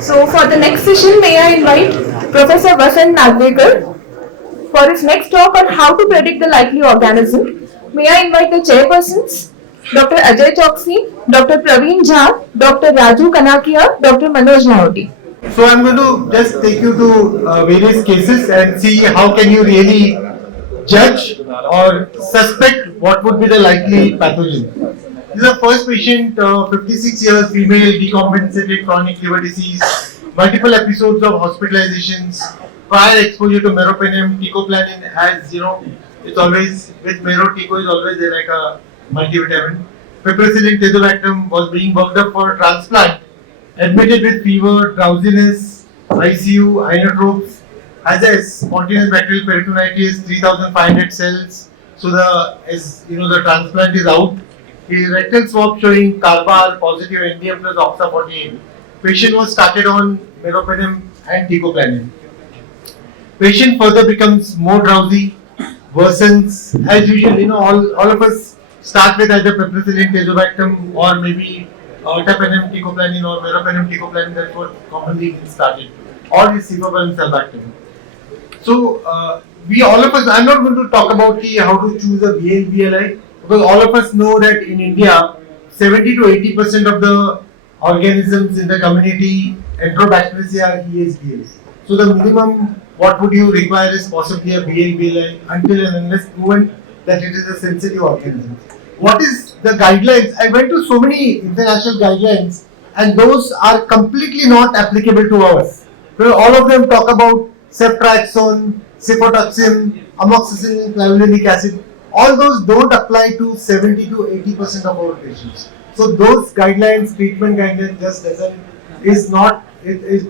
So for the next session, may I invite Professor Vasant Nagvekar for his next talk on how to predict the likely organism. May I invite the chairpersons, Dr. Ajay Choksi, Dr. Praveen Jha, Dr. Raju Kanakia, Dr. Manoj Nahoti. So I'm going to just take you to various cases and see how can you really judge or suspect what would be the likely pathogen. This is the first patient, 56 years, female, decompensated chronic liver disease, multiple episodes of hospitalizations, prior exposure to meropenem, teicoplanin, as you know, it's always with mero, teico is always like a multivitamin. Piperacillin tazobactam was being worked up for transplant, admitted with fever, drowsiness, ICU, inotropes, has a spontaneous bacterial peritonitis, 3,500 cells. So the transplant is out. His rectal swab showing carbar positive NDM plus oxa-48. Patient was started on meropenem and teicoplanin. Patient further becomes more drowsy, worsens as usual. All of us start with either piperacillin tazobactam or maybe ertapenem teicoplanin or meropenem teicoplanin. That's what commonly is started, or is cephalosporin sulbactam. So we all of us. I'm not going to talk about how to choose a BLI because all of us know that in India, 70 to 80% of the organisms in the community Enterobacteriaceae are ESBL. So the minimum what would you require is possibly a BLI until and unless proven that it is a sensitive organism. What is the guidelines? I went to so many international guidelines and those are completely not applicable to us. So all of them talk about ceftriaxone, cefotaxime, amoxicillin, clavulanic acid. All those don't apply to 70 to 80% of our patients. So those guidelines, treatment guidelines, just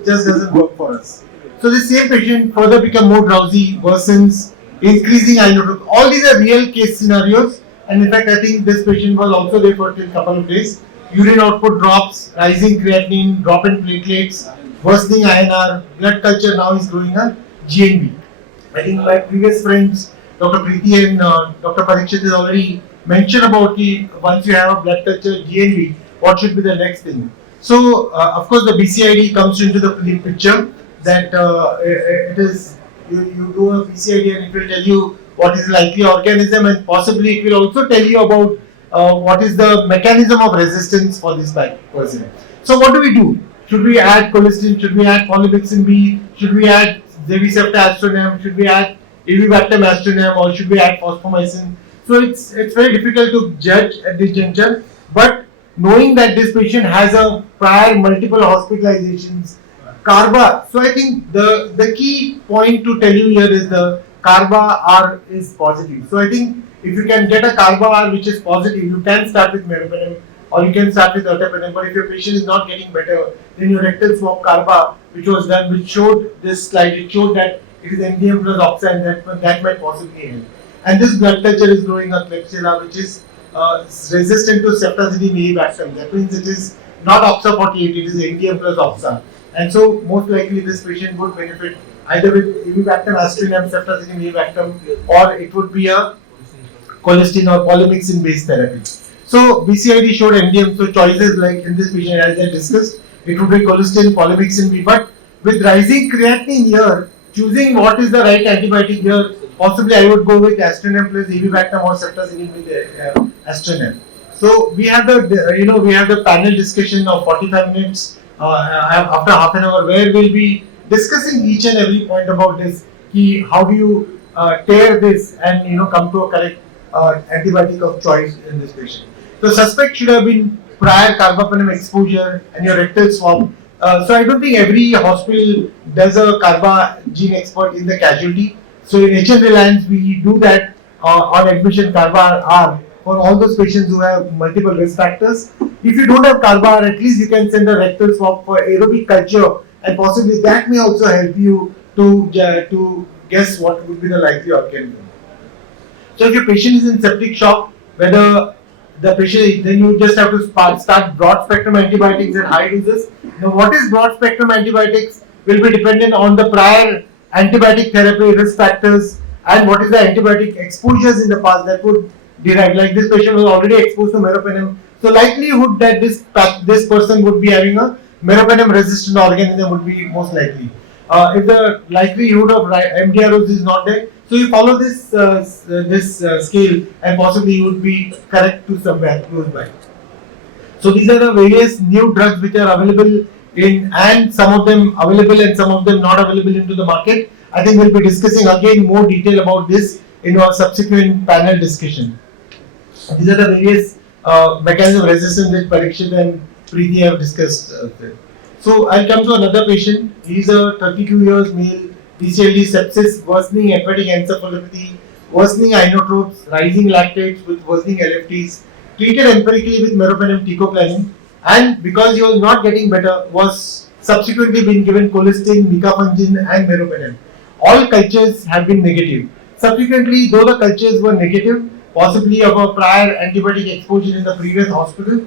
doesn't work for us. So the same patient further become more drowsy, worsens, increasing inotrope. All these are real case scenarios, and in fact I think this patient was also there for a couple of days. Urine output drops, rising creatinine, drop in platelets, worsening INR, blood culture now is growing a GNV. I think my previous friends, Dr. Preeti and Dr. Parikshit has already mentioned about once you have a blood culture GNV, what should be the next thing. So of course the BCID comes into the picture. That it is you do a BCID and it will tell you what is the likely organism and possibly it will also tell you about what is the mechanism of resistance for this person. So what do we do? Should we add colistin? Should we add polymyxin B? Should we add Zevicepta astronam? Should we add Avibactam astronam? Or should we add fosfomycin? So it's very difficult to judge at this juncture. But knowing that this patient has a prior multiple hospitalizations, Carba. So I think the key point to tell you here is the Carba R is positive. So I think if you can get a Carba R which is positive, you can start with meropenem or you can start with ertapenem. But if your patient is not getting better, then your rectal swab Carba, which was done, which showed this slide, it showed that it is MDM plus oxa and that might possibly help. And this blood culture is growing a Klebsiella which is resistant to ceftazidime avibactam. That means it is not oxa-48, it is MDM plus oxa. And so most likely this patient would benefit either with Avibactam astrinam, ceftazidime avibactam, or it would be a colistin or polymyxin based therapy. So BCID showed MDM, so choices like in this patient as I discussed, it would be colistin, polymyxin B, but with rising creatinine here, choosing what is the right antibiotic here, possibly I would go with astrinam plus avibactam or ceftazidime with astrinam. So we have the panel discussion of 45 minutes. After half an hour, where we'll be discussing each and every point about this. How do you tear this and come to a correct antibiotic of choice in this patient? So suspect should have been prior carbapenem exposure and your rectal swab. So I don't think every hospital does a carba gene expert in the casualty. So in Reliance we do that on admission carba R for all those patients who have multiple risk factors. If you don't have Carba, at least you can send a rectal swab for aerobic culture, and possibly that may also help you to guess what would be the likely organism. So if your patient is in septic shock, whether the patient, then you just have to start broad spectrum antibiotics at high doses. Now, what is broad spectrum antibiotics will be dependent on the prior antibiotic therapy risk factors and what is the antibiotic exposures in the past that would derive. Like this patient was already exposed to meropenem. So likelihood that this person would be having a meropenem resistant organism would be most likely. If the likelihood of MDROs is not there, so you follow this scale and possibly you would be correct to somewhere close by. So these are the various new drugs which are available in, and some of them available and some of them not available into the market. I think we'll be discussing again more detail about this in our subsequent panel discussion. These are the various mechanism of resistance which Parikshit and Preeti have discussed. So I'll come to another patient. He is a 32 years male, PCLD sepsis, worsening hepatic encephalopathy, worsening inotropes, rising lactates with worsening LFTs, treated empirically with meropenem teicoplanin, and because he was not getting better, was subsequently been given colistin, micafungin and meropenem. All cultures have been negative. Subsequently, though the cultures were negative, possibly of a prior antibiotic exposure in the previous hospital,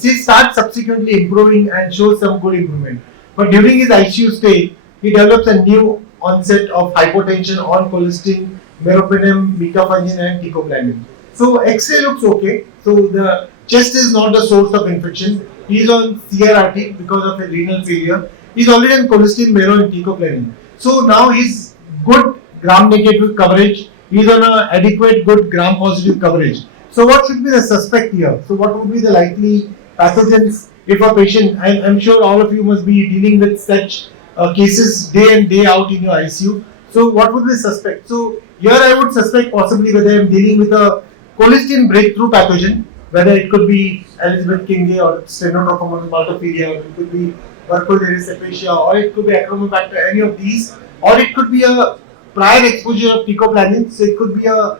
she starts subsequently improving and shows some good improvement. But during his ICU stay, he develops a new onset of hypotension on colistin, meropenem, micafungin and teicoplanin. So X-ray looks okay. So the chest is not the source of infection. He is on CRRT because of a renal failure. He is already on colistin, mero and teicoplanin. So now he's good gram-negative coverage. He is on a adequate good gram-positive coverage. So what should be the suspect here? So what would be the likely pathogens if a patient? I'm sure all of you must be dealing with such cases day in day out in your ICU. So what would be suspect? So here I would suspect possibly whether I'm dealing with a colistin breakthrough pathogen, whether it could be Elizabeth Kinge or Stenotrochomonas maltophilia, or it could be Burkholderia cepacia, or it could be Acromobacter, any of these, or it could be a prior exposure of teicoplanin, so it could be a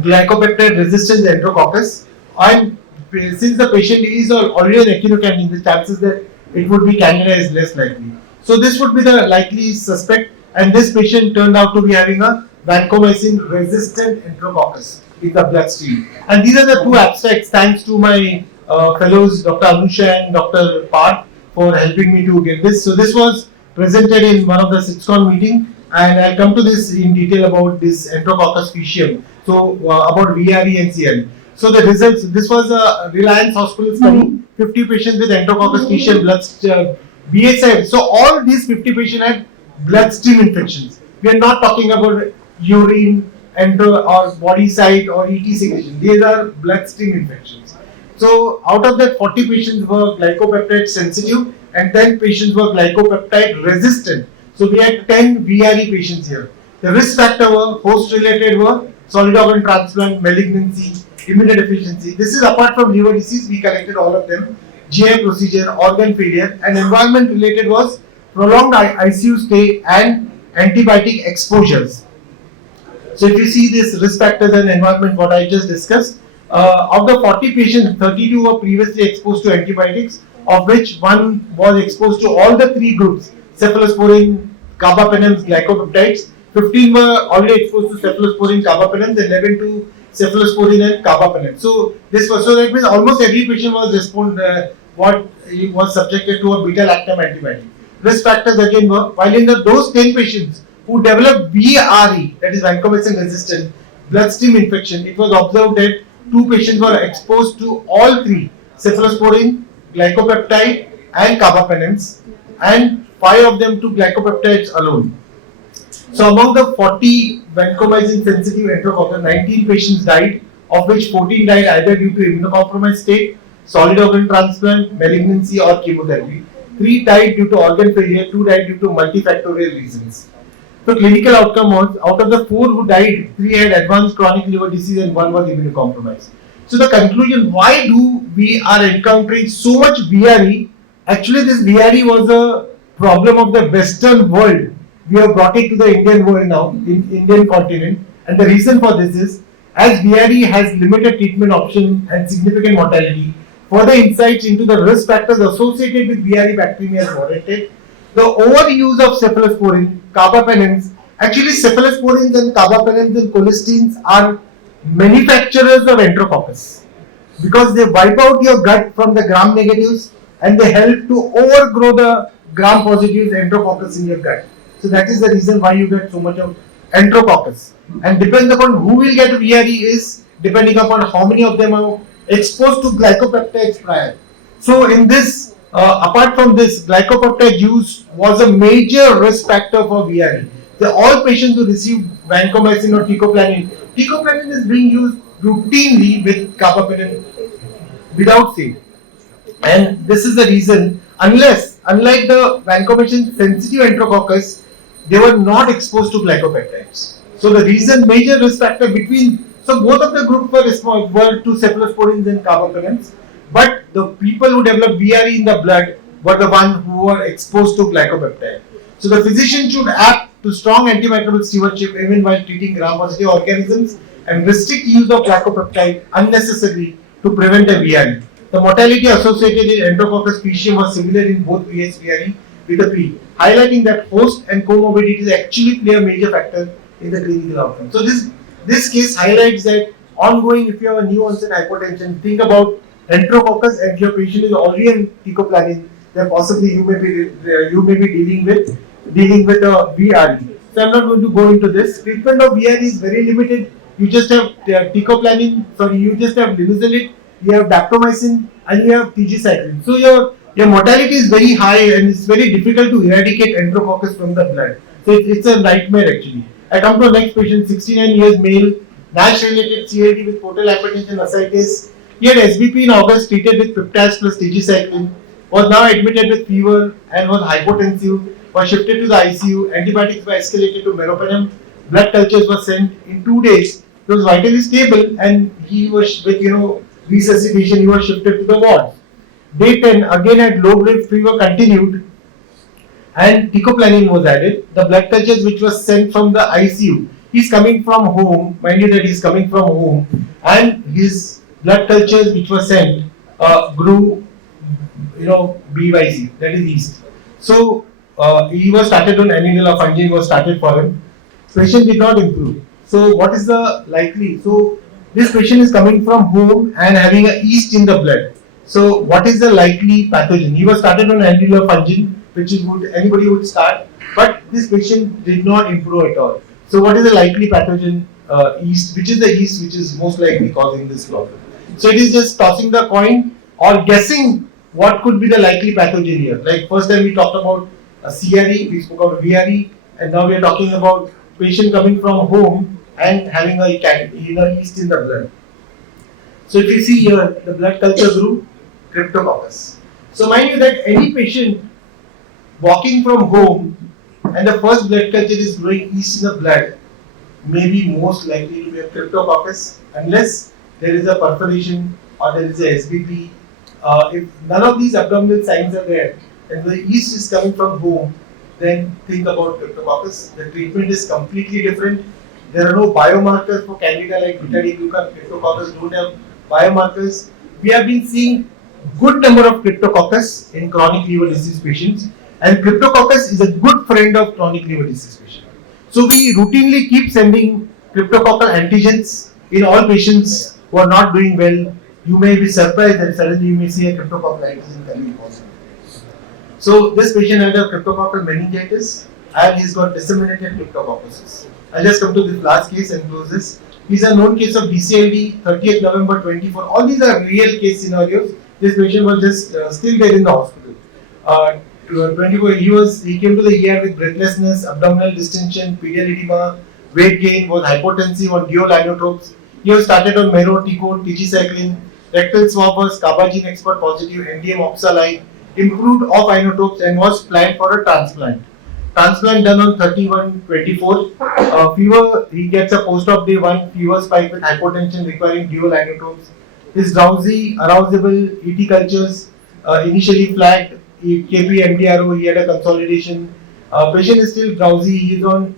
glycopeptide resistant enterococcus, and since the patient is already an echinocandin, the chances that it would be candida is less likely. So this would be the likely suspect, and this patient turned out to be having a vancomycin resistant enterococcus in the bloodstream. And these are the two abstracts, thanks to my fellows Dr. Anusha and Dr. Parth for helping me to get this. So this was presented in one of the SITSCON meeting, and I'll come to this in detail about this enterococcus faecium. So about VRE and CRE. So the results, this was a Reliance hospital study, 50 patients with enterococcus faecium BSI. So all these 50 patients had bloodstream infections. We are not talking about urine, or body site or ET secretion. These are bloodstream infections. So out of that, 40 patients were glycopeptide sensitive and 10 patients were glycopeptide resistant. So we had 10 VRE patients here. The risk factor were host related were solid organ transplant, malignancy, immunodeficiency. This is apart from liver disease, we collected all of them. GI procedure, organ failure, and environment related was prolonged ICU stay and antibiotic exposures. So if you see this risk factors and environment, what I just discussed, of the 40 patients, 32 were previously exposed to antibiotics, of which one was exposed to all the three groups, cephalosporin, carbapenems, glycopeptides. 15 were already exposed to cephalosporin, carbapenems, 11 to cephalosporin and carbapenems. So this was, so that means almost every patient was was subjected to a beta-lactam antibiotic. Risk factors again were, while in those 10 patients who developed VRE, that is vancomycin resistant bloodstream infection, it was observed that 2 patients were exposed to all three, cephalosporin, glycopeptide and carbapenems, and 5 of them to glycopeptides alone. So among the 40 vancomycin sensitive enterococcus, 19 patients died, of which 14 died either due to immunocompromised state, solid organ transplant, malignancy or chemotherapy. 3 died due to organ failure, 2 died due to multifactorial reasons. So clinical outcome was, out of the 4 who died, 3 had advanced chronic liver disease and 1 was immunocompromised. So the conclusion, why do we are encountering so much VRE? Actually this VRE was a problem of the Western world. We have brought it to the Indian world now, in Indian continent, and the reason for this is, as VRE has limited treatment option and significant mortality, further insights into the risk factors associated with VRE bacteremia is warranted. The overuse of cephalosporin, carbapenems, actually cephalosporins and carbapenems and colistins are manufacturers of enterococcus because they wipe out your gut from the gram negatives and they help to overgrow the gram positives enterococcus in your gut. So that is the reason why you get so much of enterococcus. And depends upon who will get VRE is depending upon how many of them are exposed to glycopeptides prior. So in this Apart from this, glycopeptide use was a major risk factor for VRE. All patients who receive vancomycin or teicoplanin is being used routinely with carbapenem without fail. And this is the reason, unlike the vancomycin sensitive enterococcus, they were not exposed to glycopeptides. So the reason, major risk factor between, so both of the groups were to cephalosporins and carbapenems, but the people who developed VRE in the blood were the one who were exposed to glycopeptide. So the physician should act to strong antimicrobial stewardship even while treating gram-positive organisms and restrict use of glycopeptide unnecessarily to prevent a VRE. The mortality associated with Enterococcus specium was similar in both VRE with a P, highlighting that host and comorbidities actually play a major factor in the clinical outcome. So this case highlights that ongoing, if you have a new onset hypertension, think about Enterococcus, and if your patient is already on teicoplanin, then possibly you may be dealing with a VRE. So I'm not going to go into this. Treatment of VRE is very limited. You just have you just have linezolid, you have daptomycin, and you have tigecycline. So your mortality is very high, and it's very difficult to eradicate Enterococcus from the blood. So it's a nightmare actually. I come to the next patient, 69 years male, NASH-related CLD with portal hypertension, ascites. He had SBP in August, treated with peptides plus tigecycline, was now admitted with fever and was hypotensive, was shifted to the ICU, antibiotics were escalated to meropenem, blood cultures were sent in 2 days. He was vitally stable, and he was with resuscitation, he was shifted to the ward. Day 10, again had low-grade fever continued, and teicoplanin was added. The blood cultures which was sent from the ICU, he's coming from home, mind you that he's coming from home, and his blood cultures which were sent grew, BYC, that is yeast. So he was started on anidilafungin, was started for him. Patient did not improve. So what is the likely? So this patient is coming from home and having a yeast in the blood. So what is the likely pathogen? He was started on anidilafungin, which is would anybody would start, but this patient did not improve at all. So what is the likely pathogen? Yeast, which is the yeast which is most likely causing this problem. So it is just tossing the coin or guessing what could be the likely pathogen here. Like first time we talked about a CRE, we spoke about VRE, and now we are talking about patient coming from home and having a yeast in the blood. So if you see here, the blood culture grew Cryptococcus. So mind you that any patient walking from home and the first blood culture is growing yeast in the blood may be most likely to be a Cryptococcus unless there is a perforation or there is a SBP. If none of these abdominal signs are there and the yeast is coming from home, then think about Cryptococcus. The treatment is completely different. There are no biomarkers for Candida like beta-D-glucan. Cryptococcus don't have biomarkers. We have been seeing good number of Cryptococcus in chronic liver disease patients, and Cryptococcus is a good friend of chronic liver disease patients. So we routinely keep sending cryptococcal antigens in all patients who are not doing well. You may be surprised that suddenly you may see a cryptococcal antigen coming positive. So this patient had a cryptococcal meningitis and he's got disseminated cryptococcosis. I'll just come to this last case and close this. He's a known case of DCLD, 30th November 24. All these are real case scenarios. This patient was just still there in the hospital. 24, he came to the ER with breathlessness, abdominal distension, pedial edema, weight gain, was hypotensive on dual inotropes. He was started on mero, tico, tigecycline, rectal swab was carbagine expert positive, NDM oxalate, improved off inotropes and was planned for a transplant. Transplant done on 31/24. Fever, he gets a post-op day 1 fever spike with hypotension requiring dual inotropes. His drowsy, arousable, ET cultures initially flagged. KP MDRO, he had a consolidation. Patient is still drowsy. He is on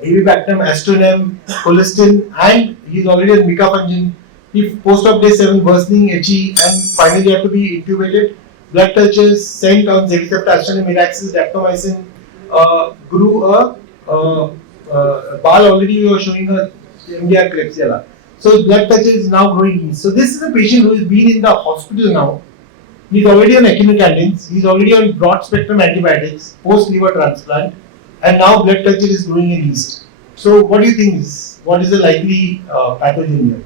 avibactam, astronem, colistin, and he is already on micafungin. He post-op day 7 worsening, HE, and finally had to be intubated. Blood cultures sent on Zevicefta, astronem, miraxis, daptomycin. Grew a ball already. We were showing a MDR Klebsiella. So blood culture is now growing yeast. So this is a patient who has been in the hospital now. He's already on echinocandins. He's already on broad spectrum antibiotics post liver transplant, and now blood culture is growing in yeast. So what do you think is what is the likely pathogen here?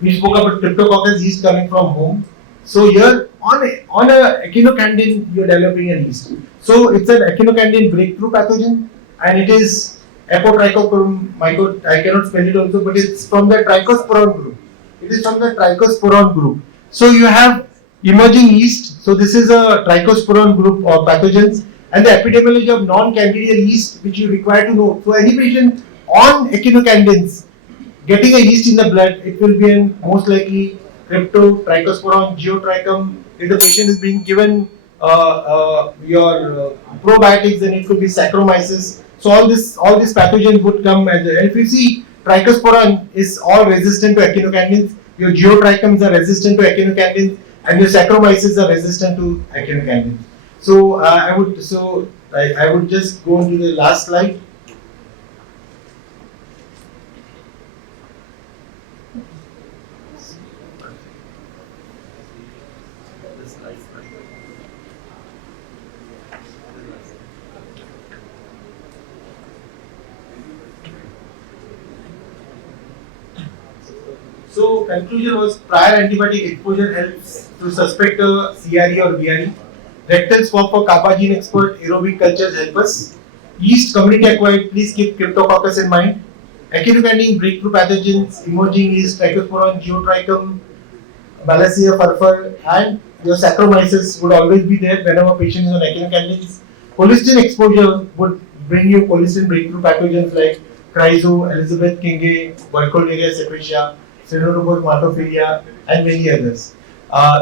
We spoke about Cryptococcus yeast coming from home. So here on a echinocandin, you're developing a yeast. So it's an echinocandin breakthrough pathogen, and it is apotrichosporum myco. I cannot spell it also, but it's from the trichosporon group. It is from the trichosporon group. So you have emerging yeast. So this is a trichosporon group of pathogens, and the epidemiology of non-candidal yeast, which you require to know. So any patient on echinocandins getting a yeast in the blood, it will be an most likely crypto, trichosporon, geotrichum. If the patient is being given your probiotics, then it could be Saccharomyces. So all these pathogens would come as a, and if you see trichosporon is all resistant to echinocandins, your geotrichums are resistant to echinocandins, and your Saccharomyces are resistant to echinocandins. So I would just go on to the last slide. So conclusion was prior antibiotic exposure helps to suspect a CRE or VRE. Rectal swab for kappa gene expert aerobic cultures help us. Yeast community acquired, please keep Cryptococcus in mind. Echinocandin breakthrough pathogens, emerging yeast, Trichosporon, Geotrichum, Malassea furfur, and your Saccharomyces would always be there whenever patient is on echinocandins. Colistin exposure would bring you colistin breakthrough pathogens like Chryso, Elizabeth Kinge, Burkholderia cepacia, Pseudomonas maltophilia, and many others.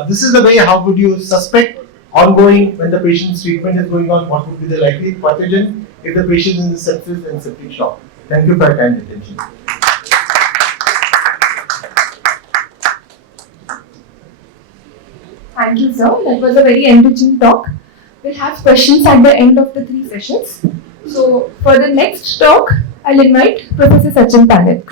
This is the way how would you suspect ongoing when the patient's treatment is going on, what would be the likely pathogen if the patient is in sepsis and septic shock. Thank you for your kind attention. Thank you, sir. That was a very enriching talk. We'll have questions at the end of the 3 sessions. So, for the next talk, I'll invite Professor Sachin Pandit.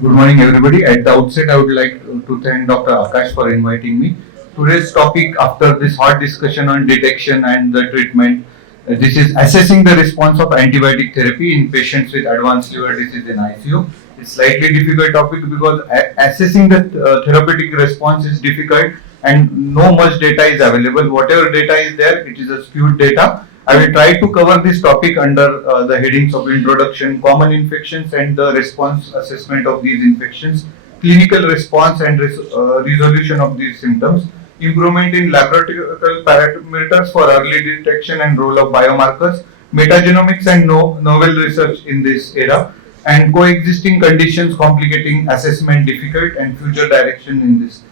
Good morning, everybody. At the outset, I would like to thank Dr. Akash for inviting me. Today's topic, after this hot discussion on detection and the treatment, this is assessing the response of antibiotic therapy in patients with advanced liver disease in ICU. It's slightly difficult topic because assessing the therapeutic response is difficult and no much data is available. Whatever data is there, it is a skewed data. I will try to cover this topic under the headings of introduction, common infections and the response assessment of these infections, clinical response and resolution of these symptoms, improvement in laboratory parameters for early detection and role of biomarkers, metagenomics and novel research in this era, and coexisting conditions complicating assessment difficult and future direction in this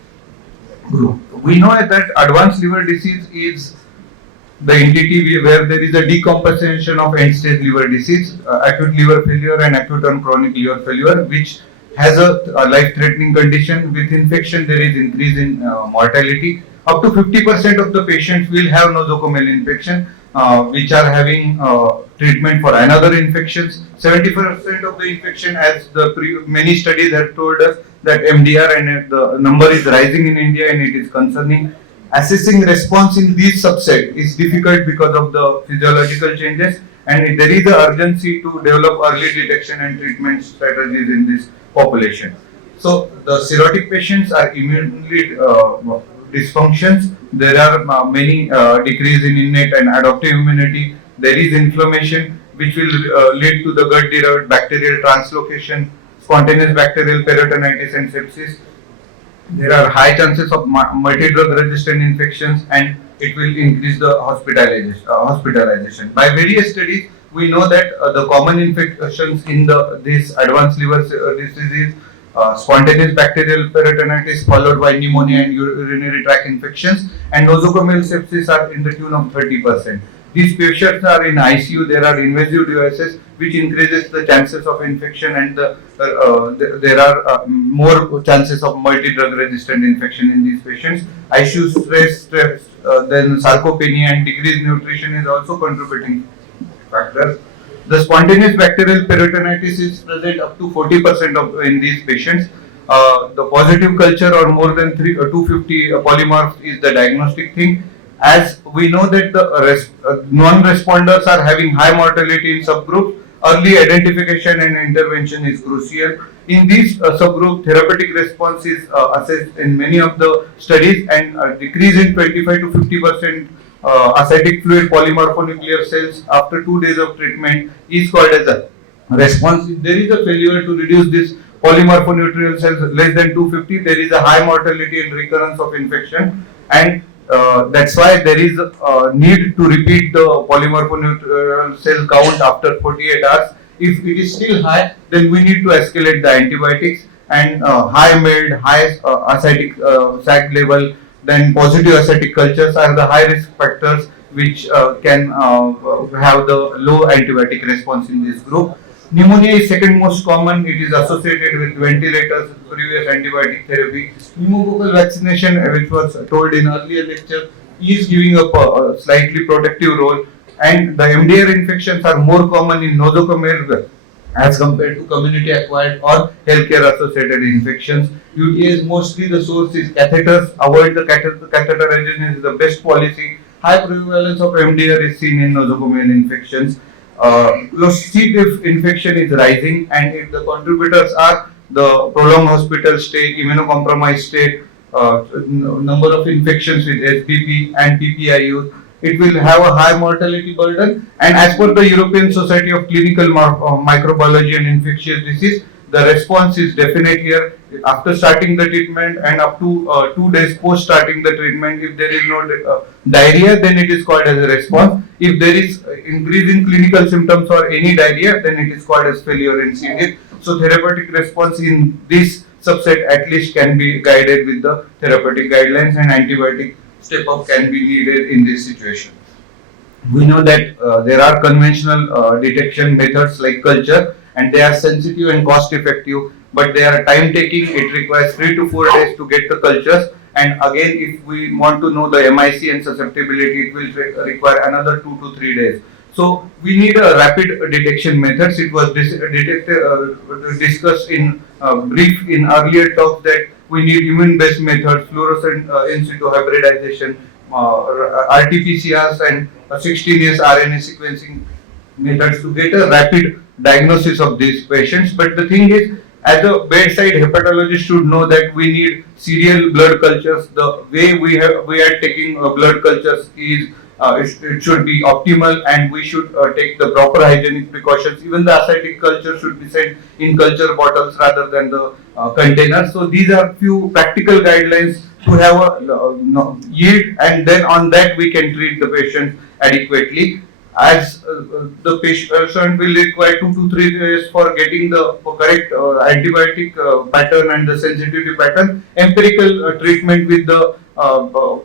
group. We know that advanced liver disease is the entity where there is a decompensation of end-stage liver disease, acute liver failure and acute and chronic liver failure, which has a life-threatening condition. With infection, there is increase in mortality. Up to 50% of the patients will have nosocomial infection, which are having treatment for another infections. 70% of the infection, as many studies have told us, that MDR and the number is rising in India and it is concerning. Assessing response in this subset is difficult because of the physiological changes, and there is an urgency to develop early detection and treatment strategies in this population. So the cirrhotic patients are immunely dysfunctions. There are many decrease in innate and adaptive immunity. There is inflammation which will lead to the gut-derived bacterial translocation, spontaneous bacterial peritonitis and sepsis. There are high chances of multi-drug resistant infections, and it will increase the hospitalization. By various studies, we know that the common infections in this advanced liver disease, spontaneous bacterial peritonitis followed by pneumonia and urinary tract infections, and nosocomial sepsis are in the tune of 30%. These patients are in ICU. There are invasive devices which increases the chances of infection, and there are more chances of multi-drug resistant infection in these patients. ICU stress, then sarcopenia and decreased nutrition is also contributing factors. The spontaneous bacterial peritonitis is present up to 40% in these patients. The positive culture or more than 250 polymorphs is the diagnostic thing. As we know that the non-responders are having high mortality in subgroups, early identification and intervention is crucial. In this subgroup, therapeutic response is assessed in many of the studies, and decrease in 25 to 50% ascitic fluid polymorphonuclear cells after 2 days of treatment is called as a response. If there is a failure to reduce this polymorphonuclear cells less than 250, there is a high mortality and recurrence of infection, and that's why there is a need to repeat the polymorphonuclear cell count after 48 hours. If it is still high, then we need to escalate the antibiotics, and high MELD, high ascitic SAC level, then positive ascitic cultures are the high risk factors which can have the low antibiotic response in this group. Pneumonia is second most common. It is associated with ventilators, previous antibiotic therapy. Pneumococcal vaccination, which was told in earlier lecture, is giving a slightly protective role. And the MDR infections are more common in nosocomial as compared to community acquired or healthcare associated infections. UTIs, mostly the source is catheters. Avoid the catheterization is the best policy. High prevalence of MDR is seen in nosocomial infections. See if infection is rising, and if the contributors are the prolonged hospital stay, immunocompromised state, number of infections with SBP and PPIU, it will have a high mortality burden. And as per the European Society of Clinical Microbiology and Infectious Disease, the response is definite here. After starting the treatment and up to 2 days post starting the treatment, if there is no diarrhea, then it is called as a response. If there is increase in clinical symptoms or any diarrhea, then it is called as failure in CDIC. So therapeutic response in this subset at least can be guided with the therapeutic guidelines, and antibiotic step up can be needed in this situation. We know that there are conventional detection methods like culture, and they are sensitive and cost effective, but they are time taking. It requires 3 to 4 days to get the cultures, and again, if we want to know the M.I.C.E. and susceptibility, it will require another 2 to 3 days. So we need a rapid detection methods. It was discussed in brief in earlier talks that we need immune-based methods, fluorescent in situ hybridization, RT-PCRs, and 16S RNA sequencing methods to get a rapid diagnosis of these patients. But the thing is, as a bedside hepatologist should know that we need serial blood cultures. The way we are taking blood cultures is it should be optimal, and we should take the proper hygienic precautions. Even the ascitic culture should be sent in culture bottles rather than the containers. So these are few practical guidelines to have a yield, and then on that we can treat the patient adequately. As the patient will require 2 to 3 days for getting the correct antibiotic pattern and the sensitivity pattern. Empirical treatment with the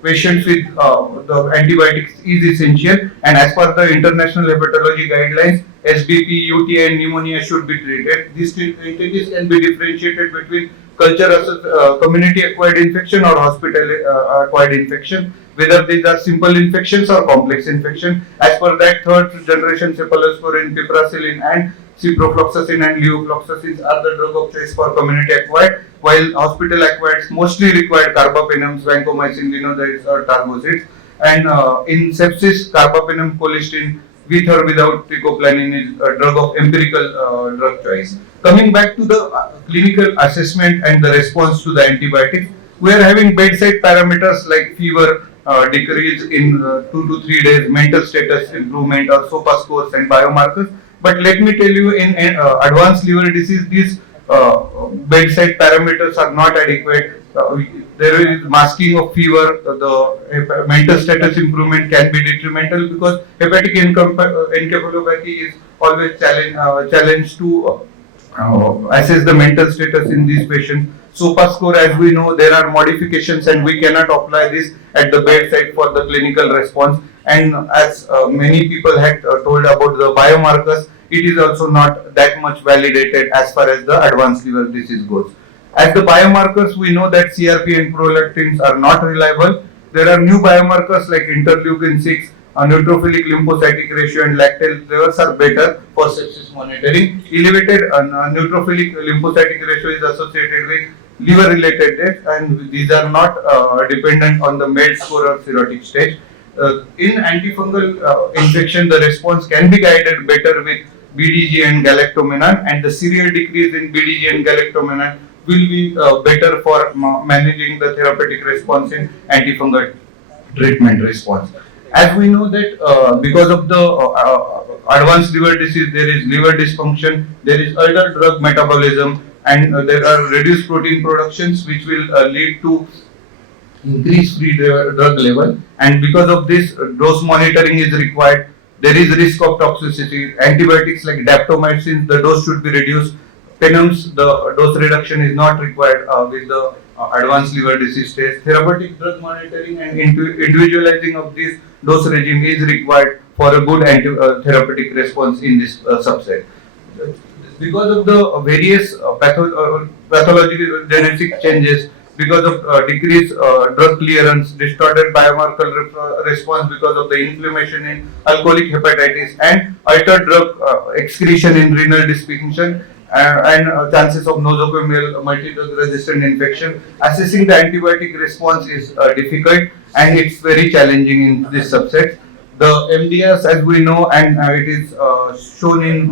patients with the antibiotics is essential, and as per the international hepatology guidelines, SBP, UTI and pneumonia should be treated. These entities can be differentiated between community acquired infection or hospital acquired infection, whether these are simple infections or complex infection. As per that, third generation cephalosporin, piperacillin and ciprofloxacin and levofloxacin are the drug of choice for community acquired, while hospital acquired mostly required carbapenems, vancomycin, linezolid or targosids. And in sepsis, carbapenem, colistin, with or without teicoplanin is a drug of empirical drug choice. Coming back to the clinical assessment and the response to the antibiotics, we are having bedside parameters like fever, decrease in 2 to 3 days, mental status improvement or SOPA scores and biomarkers. But let me tell you, in advanced liver disease, these bedside parameters are not adequate. There is masking of fever, the mental status improvement can be detrimental because hepatic encephalopathy is always challenge to assess the mental status in these patients. SOPA score, as we know, there are modifications and we cannot apply this at the bedside for the clinical response. And as many people had told about the biomarkers, it is also not that much validated as far as the advanced liver disease goes. As the biomarkers, we know that CRP and prolactins are not reliable. There are new biomarkers like interleukin 6, neutrophilic lymphocytic ratio and lactate levels are better for sepsis monitoring. Elevated neutrophilic lymphocytic ratio is associated with liver related death, and these are not dependent on the MELD score or cirrhotic stage. In antifungal infection, the response can be guided better with BDG and galactomannan, and the serial decrease in BDG and galactomannan will be better for managing the therapeutic response in antifungal treatment response. As we know that because of the advanced liver disease, there is liver dysfunction, there is other drug metabolism, and there are reduced protein productions which will lead to increased free drug level, and because of this dose monitoring is required. There is risk of toxicity. Antibiotics like daptomycin, the dose should be reduced. Penums, the dose reduction is not required with the advanced liver disease stage. Therapeutic drug monitoring and individualizing of this dose regime is required for a good therapeutic response in this subset. Because of the various pathological genetic changes, because of decreased drug clearance, distorted biomarker response because of the inflammation in alcoholic hepatitis, and altered drug excretion in renal dysfunction, and chances of nosocomial multi-drug resistant infection. Assessing the antibiotic response is difficult, and it's very challenging in this subset. The MDRs, as we know, and it is shown in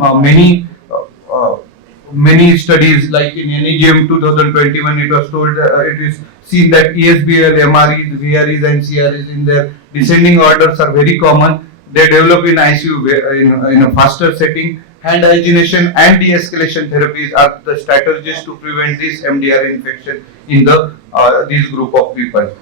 many studies, like in NEGM 2021, it was told, it is seen that ESBL, MREs, VREs, and CREs in their descending orders are very common. They develop in ICU in a faster setting. Hand hygienation and de-escalation therapies are the strategies to prevent this MDR infection in the this group of people.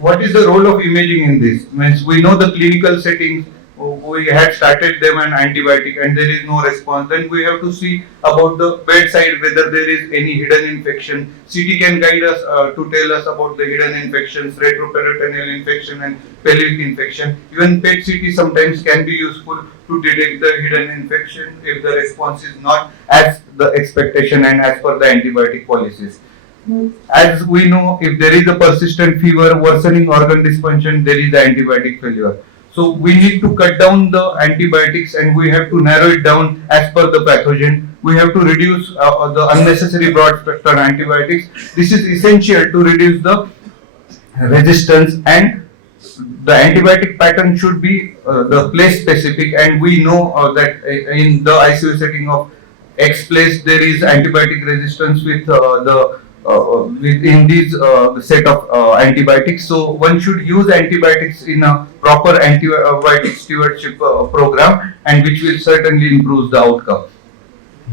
What is the role of imaging in this? Means we know the clinical settings. We had started them an antibiotic and there is no response. Then we have to see about the bedside whether there is any hidden infection. CT can guide us to tell us about the hidden infections, retroperitoneal infection and pelvic infection. Even PET CT sometimes can be useful to detect the hidden infection if the response is not as the expectation and as per the antibiotic policies. As we know, if there is a persistent fever, worsening organ dysfunction, there is the antibiotic failure. So we need to cut down the antibiotics and we have to narrow it down as per the pathogen. We have to reduce the unnecessary broad spectrum antibiotics. This is essential to reduce the resistance, and the antibiotic pattern should be the place specific, and we know that in the ICU setting of X place there is antibiotic resistance with within this set of antibiotics. So one should use antibiotics in a proper antibiotic stewardship program, and which will certainly improve the outcome.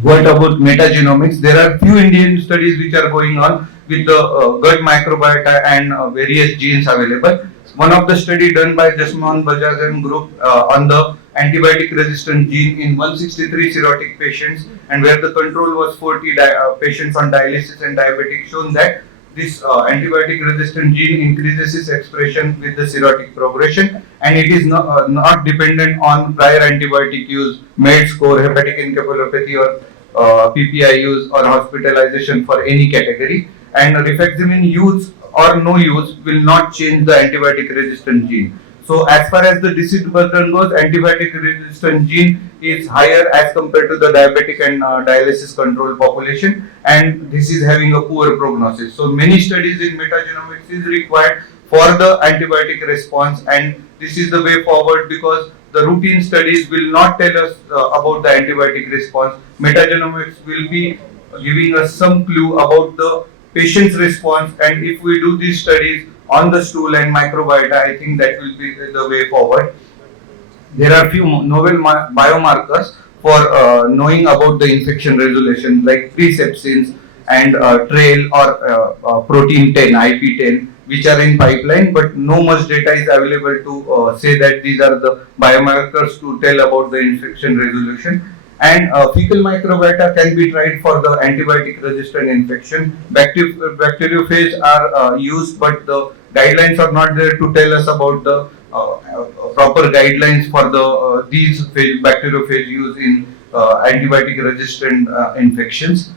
What about metagenomics? There are few Indian studies which are going on with the gut microbiota and various genes available. One of the study done by Jasman Bajaj and group on the antibiotic resistant gene in 163 cirrhotic patients, and where the control was 40 patients on dialysis and diabetic, shown that this antibiotic resistant gene increases its expression with the cirrhotic progression, and it is not dependent on prior antibiotic use, MED score, hepatic encephalopathy, or PPI use or hospitalization for any category. And rifaximin use or no use will not change the antibiotic resistant gene. So as far as the disease burden goes, antibiotic resistant gene is higher as compared to the diabetic and dialysis control population, and this is having a poor prognosis. So many studies in metagenomics is required for the antibiotic response, and this is the way forward, because the routine studies will not tell us about the antibiotic response. Metagenomics will be giving us some clue about the patient's response, and if we do these studies on the stool and microbiota, I think that will be the way forward. There are few novel biomarkers for knowing about the infection resolution, like pre-sepsins and trail or protein 10, IP10, which are in pipeline, but no much data is available to say that these are the biomarkers to tell about the infection resolution. And fecal microbiota can be tried for the antibiotic resistant infection. Bacteriophage are used, but the guidelines are not there to tell us about the proper guidelines for the these bacteriophage use in antibiotic resistant infections.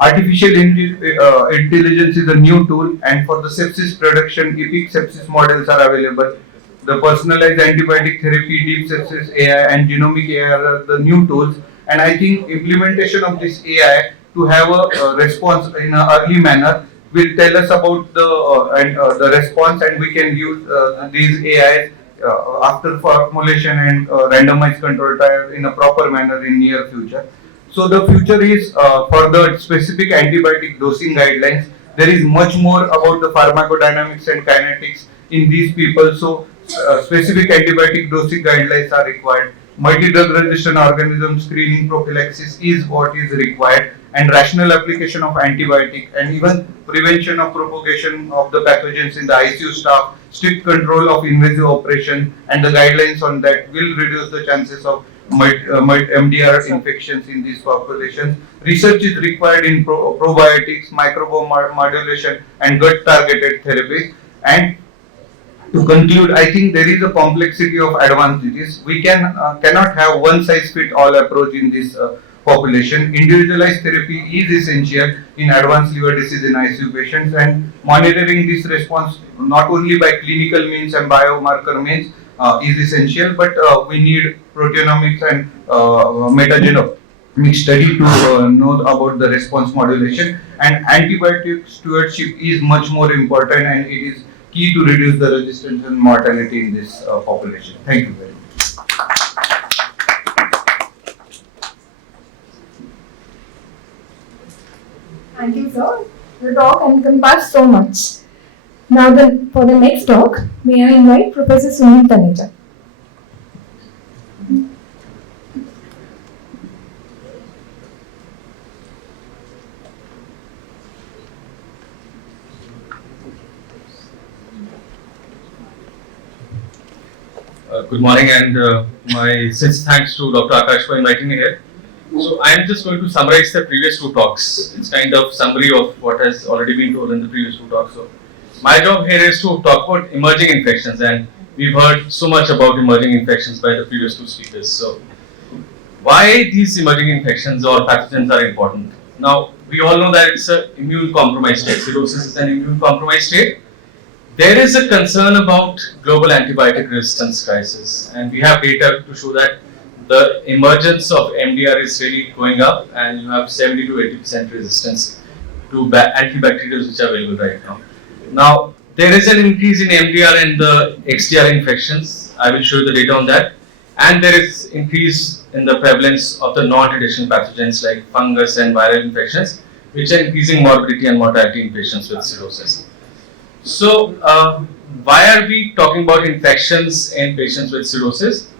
Artificial intelligence is a new tool, and for the sepsis prediction, epic sepsis models are available. The personalized antibiotic therapy, deep sepsis AI, and genomic AI are the new tools, and I think implementation of this AI to have a response in an early manner will tell us about the response, and we can use these AIs after formulation and randomized control trial in a proper manner in near future. So the future is for the specific antibiotic dosing guidelines. There is much more about the pharmacodynamics and kinetics in these people. So specific antibiotic dosing guidelines are required. Multi-drug resistant organism screening prophylaxis is what is required, and rational application of antibiotic and even prevention of propagation of the pathogens in the ICU staff, strict control of invasive operation, and the guidelines on that will reduce the chances of MDR infections in these populations. Research is required in probiotics, microbiome modulation, and gut targeted therapies. And to conclude, I think there is a complexity of advanced disease. We cannot have one size fit all approach in this population. Individualized therapy is essential in advanced liver disease in ICU patients, and monitoring this response not only by clinical means and biomarker means is essential, but we need proteomics and metagenomic study to know about the response modulation. And antibiotic stewardship is much more important, and it is key to reduce the resistance and mortality in this population. Thank you very much. Thank you, sir. The talk encompassed so much. Now, for the next talk, may I invite Professor Sunil Taneja. Good morning, and my sincere thanks to Dr. Akash for inviting me here. So I am just going to summarize the previous two talks. It's kind of summary of what has already been told in the previous two talks. So my job here is to talk about emerging infections, and we've heard so much about emerging infections by the previous two speakers. So why these emerging infections or pathogens are important? Now, we all know that it's an immune compromised state. Cirrhosis is an immune compromised state. There is a concern about global antibiotic resistance crisis, and we have data to show that the emergence of MDR is really going up, and you have 70 to 80% resistance to antibacterials which are available right now. Now, there is an increase in MDR and the XDR infections. I will show you the data on that. And there is increase in the prevalence of the non-traditional pathogens like fungus and viral infections, which are increasing morbidity and mortality in patients with cirrhosis. So, why are we talking about infections in patients with cirrhosis?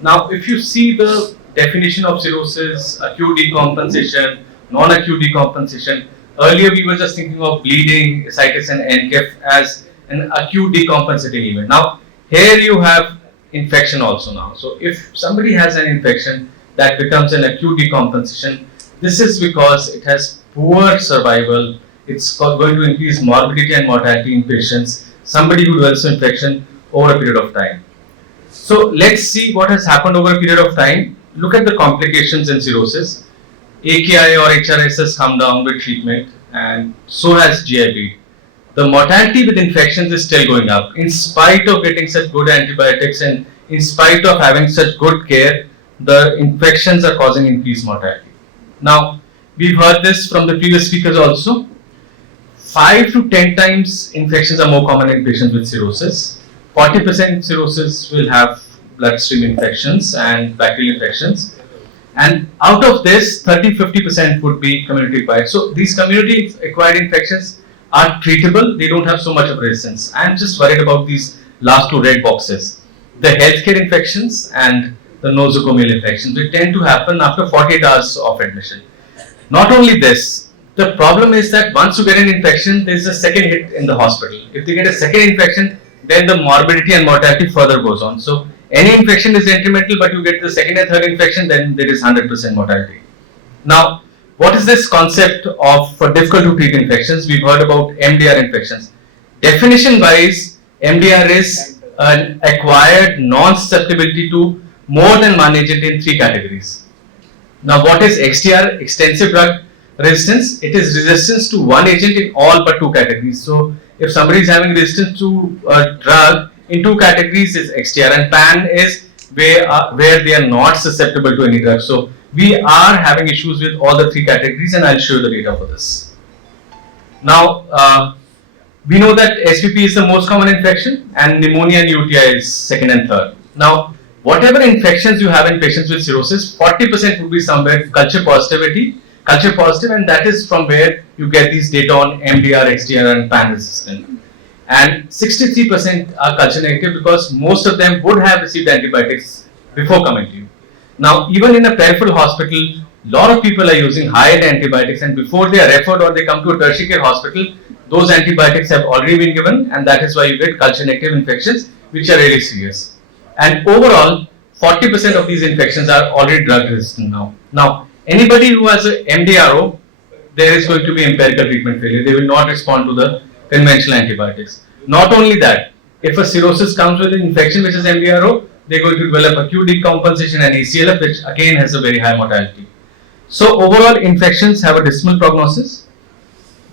Now, if you see the definition of cirrhosis, acute decompensation, non-acute decompensation, earlier we were just thinking of bleeding, ascites and NCAF as an acute decompensating event. Now, here you have infection also now. So, if somebody has an infection that becomes an acute decompensation, this is because it has poor survival. It's going to increase morbidity and mortality in patients, somebody who develops infection over a period of time. So let's see what has happened over a period of time. Look at the complications in cirrhosis. AKI or HRS has come down with treatment, and so has GIP. The mortality with infections is still going up in spite of getting such good antibiotics, and in spite of having such good care, the infections are causing increased mortality. Now, we've heard this from the previous speakers also. 5 to 10 times infections are more common in patients with cirrhosis. 40% cirrhosis will have bloodstream infections and bacterial infections. And out of this, 30-50% would be community acquired. So these community acquired infections are treatable. They don't have so much of resistance. I'm just worried about these last two red boxes. The healthcare infections and the nosocomial infections, which tend to happen after 48 hours of admission. Not only this, the problem is that once you get an infection, there is a second hit in the hospital. If they get a second infection, then the morbidity and mortality further goes on. So any infection is detrimental, but you get the second and third infection, then there is 100% mortality. Now, what is this concept of for difficult to treat infections? We've heard about MDR infections. Definition wise, MDR is an acquired non-susceptibility to more than one agent in 3 categories. Now, what is XDR? Extensive drug resistance. It is resistance to one agent in all but 2 categories. So, if somebody is having resistance to a drug in 2 categories, is XDR, and PAN is where they are not susceptible to any drug. So, we are having issues with all the 3 categories, and I'll show you the data for this. Now, We know that SVP is the most common infection and pneumonia and UTI is second and third. Now, whatever infections you have in patients with cirrhosis, 40% would be somewhere culture positive, and that is from where you get these data on MDR, XDR and pan resistant. And 63% are culture negative because most of them would have received antibiotics before coming to you. Now, even in a peripheral hospital, lot of people are using high-end antibiotics, and before they are referred or they come to a tertiary care hospital, those antibiotics have already been given, and that is why you get culture negative infections, which are really serious. And overall, 40% of these infections are already drug resistant now. Now, anybody who has a MDRO, there is going to be empirical treatment failure. They will not respond to the conventional antibiotics. Not only that, if a cirrhosis comes with an infection which is MDRO, they are going to develop acute decompensation and ACLF, which again has a very high mortality. So overall, infections have a dismal prognosis.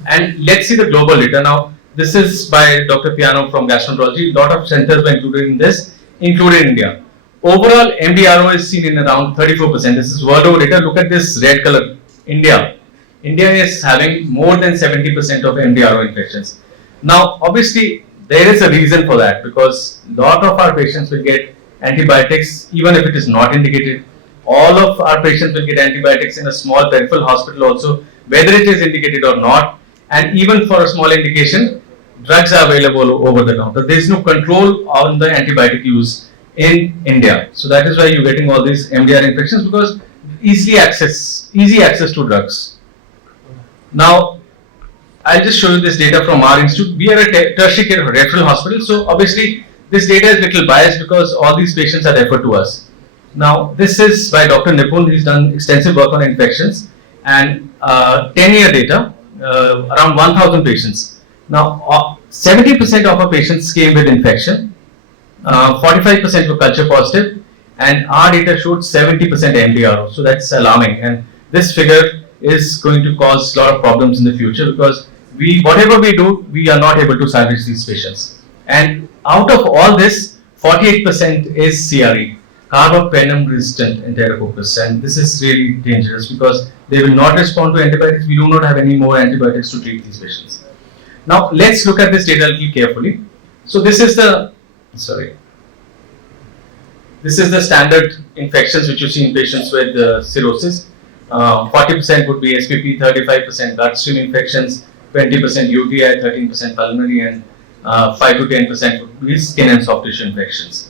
And let's see the global data. Now, this is by Dr. Piano from Gastroenterology. A lot of centers were included in this, including India. Overall, MDRO is seen in around 34%. This is world over data. Look at this red color. India. India is having more than 70% of MDRO infections. Now, obviously, there is a reason for that because a lot of our patients will get antibiotics even if it is not indicated. All of our patients will get antibiotics in a small peripheral hospital also, whether it is indicated or not. And even for a small indication, drugs are available over the counter. There is no control on the antibiotic use in India. So that is why you're getting all these MDR infections because easy access to drugs. Now, I'll just show you this data from our institute. We are a tertiary care referral hospital. So obviously, this data is a little biased because all these patients are referred to us. Now, this is by Dr. Nipun. He's done extensive work on infections and 10-year data. Around 1,000 patients. Now, 70% of our patients came with infection, 45% were culture positive, and our data showed 70% MDRO. So that's alarming, and this figure is going to cause a lot of problems in the future because whatever we do, we are not able to salvage these patients. And out of all this, 48% is CRE, carbapenem resistant enterococcus, and this is really dangerous because they will not respond to antibiotics. We do not have any more antibiotics to treat these patients. Now let's look at this data a little carefully. So this is the standard infections which you see in patients with cirrhosis. 40% would be SPP, 35% bloodstream infections, 20% UTI, 13% pulmonary, and 5 to 10% would be skin and soft tissue infections.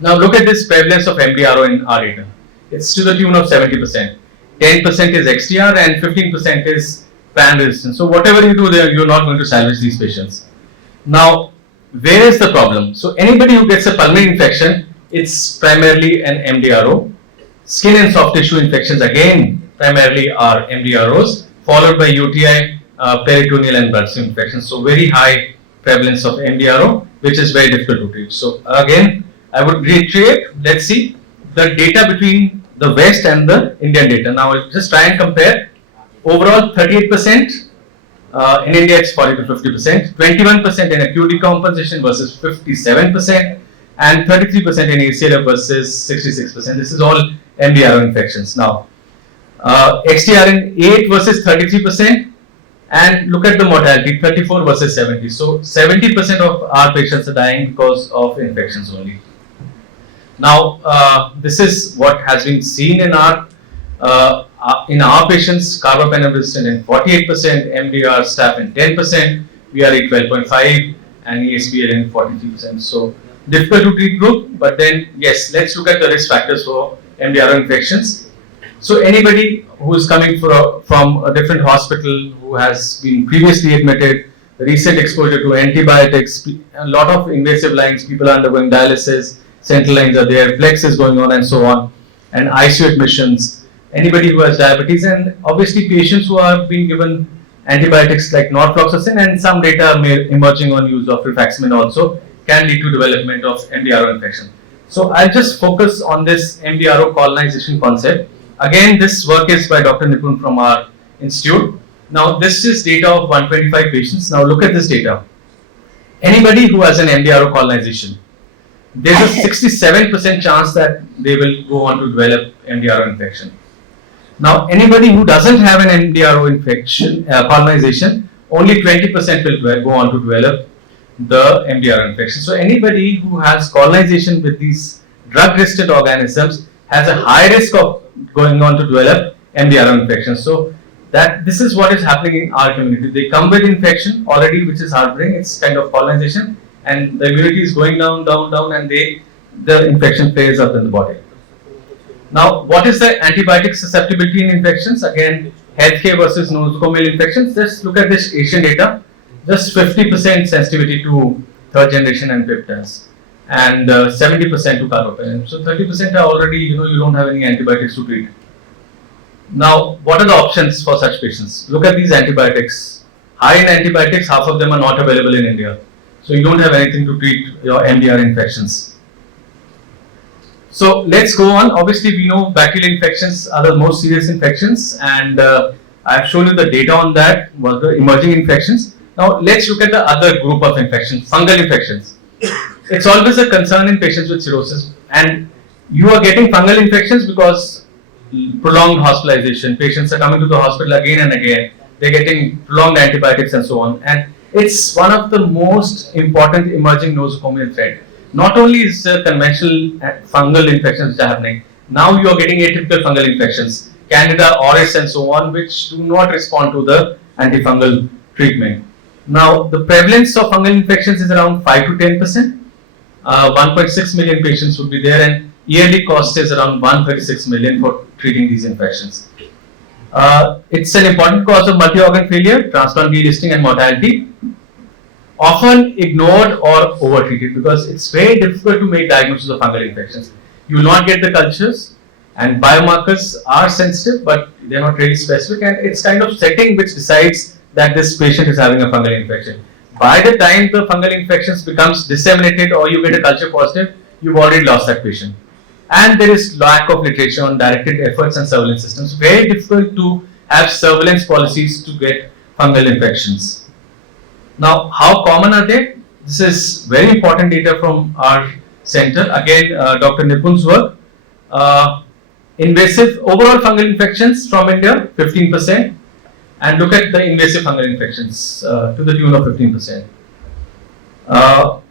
Now look at this prevalence of MDRO in our data. It's to the tune of 70%. 10% is XDR and 15% is pan resistant. So whatever you do there, you're not going to salvage these patients. Now, where is the problem? So anybody who gets a pulmonary infection, it's primarily an MDRO. Skin and soft tissue infections again primarily are MDROs, followed by UTI, peritoneal and bloodstream infections. So very high prevalence of MDRO, which is very difficult to treat. So again, I would reiterate, let's see the data between the West and the Indian data. Now I'll just try and compare. Overall 38%, in India it's 40 to 50%, 21% in acute decompensation versus 57%, and 33% in ACLF versus 66%. This is all MDRO infections. Now, XDR in 8 versus 33%, and look at the mortality, 34 versus 70. So 70% of our patients are dying because of infections only. Now, this is what has been seen in our patients: carbapenem resistant in 48%, MDR staph in 10%, VRE 12.5, and ESBL in 43%. So difficult to treat group, but then yes, let's look at the risk factors for MDR infections. So anybody who is coming from a different hospital, who has been previously admitted, recent exposure to antibiotics, a lot of invasive lines, people are undergoing dialysis, central lines are there, plex is going on and so on, and ICU admissions, anybody who has diabetes, and obviously patients who are being given antibiotics like norfloxacin, and some data emerging on use of rifaximin also can lead to development of MDRO infection. So I'll just focus on this MDRO colonization concept. Again, this work is by Dr. Nipun from our institute. Now this is data of 125 patients. Now look at this data. Anybody who has an MDRO colonization, there's a 67% chance that they will go on to develop MDRO infection. Now anybody who doesn't have an MDRO infection, colonization, only 20% will go on to develop the MDR infection. So anybody who has colonization with these drug-resistant organisms has a high risk of going on to develop MDR infection. So that this is what is happening in our community. They come with infection already, which is harboring. It's kind of colonization, and the immunity is going down, and the infection flares up in the body. Now, what is the antibiotic susceptibility in infections? Again, healthcare versus nosocomial infections. Just look at this Asian data. Just 50% sensitivity to third generation and peptides, and 70% to carbapenem. So 30% are already, you don't have any antibiotics to treat. Now, what are the options for such patients? Look at these antibiotics. High in antibiotics, half of them are not available in India. So you don't have anything to treat your MDR infections. So let's go on. Obviously, we know bacterial infections are the most serious infections, and I've shown you the data on that, was the emerging infections. Now, let's look at the other group of infections, fungal infections. It's always a concern in patients with cirrhosis, and you are getting fungal infections because prolonged hospitalization. Patients are coming to the hospital again and again. They're getting prolonged antibiotics and so on. And it's one of the most important emerging nosocomial threat. Not only is conventional fungal infections which are happening, now you are getting atypical fungal infections, Candida auris and so on, which do not respond to the antifungal treatment. Now, the prevalence of fungal infections is around 5 to 10%. 1.6 million patients would be there, and yearly cost is around 136 million for treating these infections. It's an important cause of multi-organ failure, transplant delisting, and mortality. Often ignored or over-treated because it's very difficult to make diagnosis of fungal infections. You will not get the cultures, and biomarkers are sensitive, but they're not really specific, and it's kind of setting which decides that this patient is having a fungal infection. By the time the fungal infections becomes disseminated or you get a culture positive, you've already lost that patient. And there is lack of literature on directed efforts and surveillance systems. Very difficult to have surveillance policies to get fungal infections. Now, how common are they? This is very important data from our center. Again, Dr. Nipun's work. Invasive overall fungal infections from India, 15%. And look at the invasive fungal infections to the tune of 15%.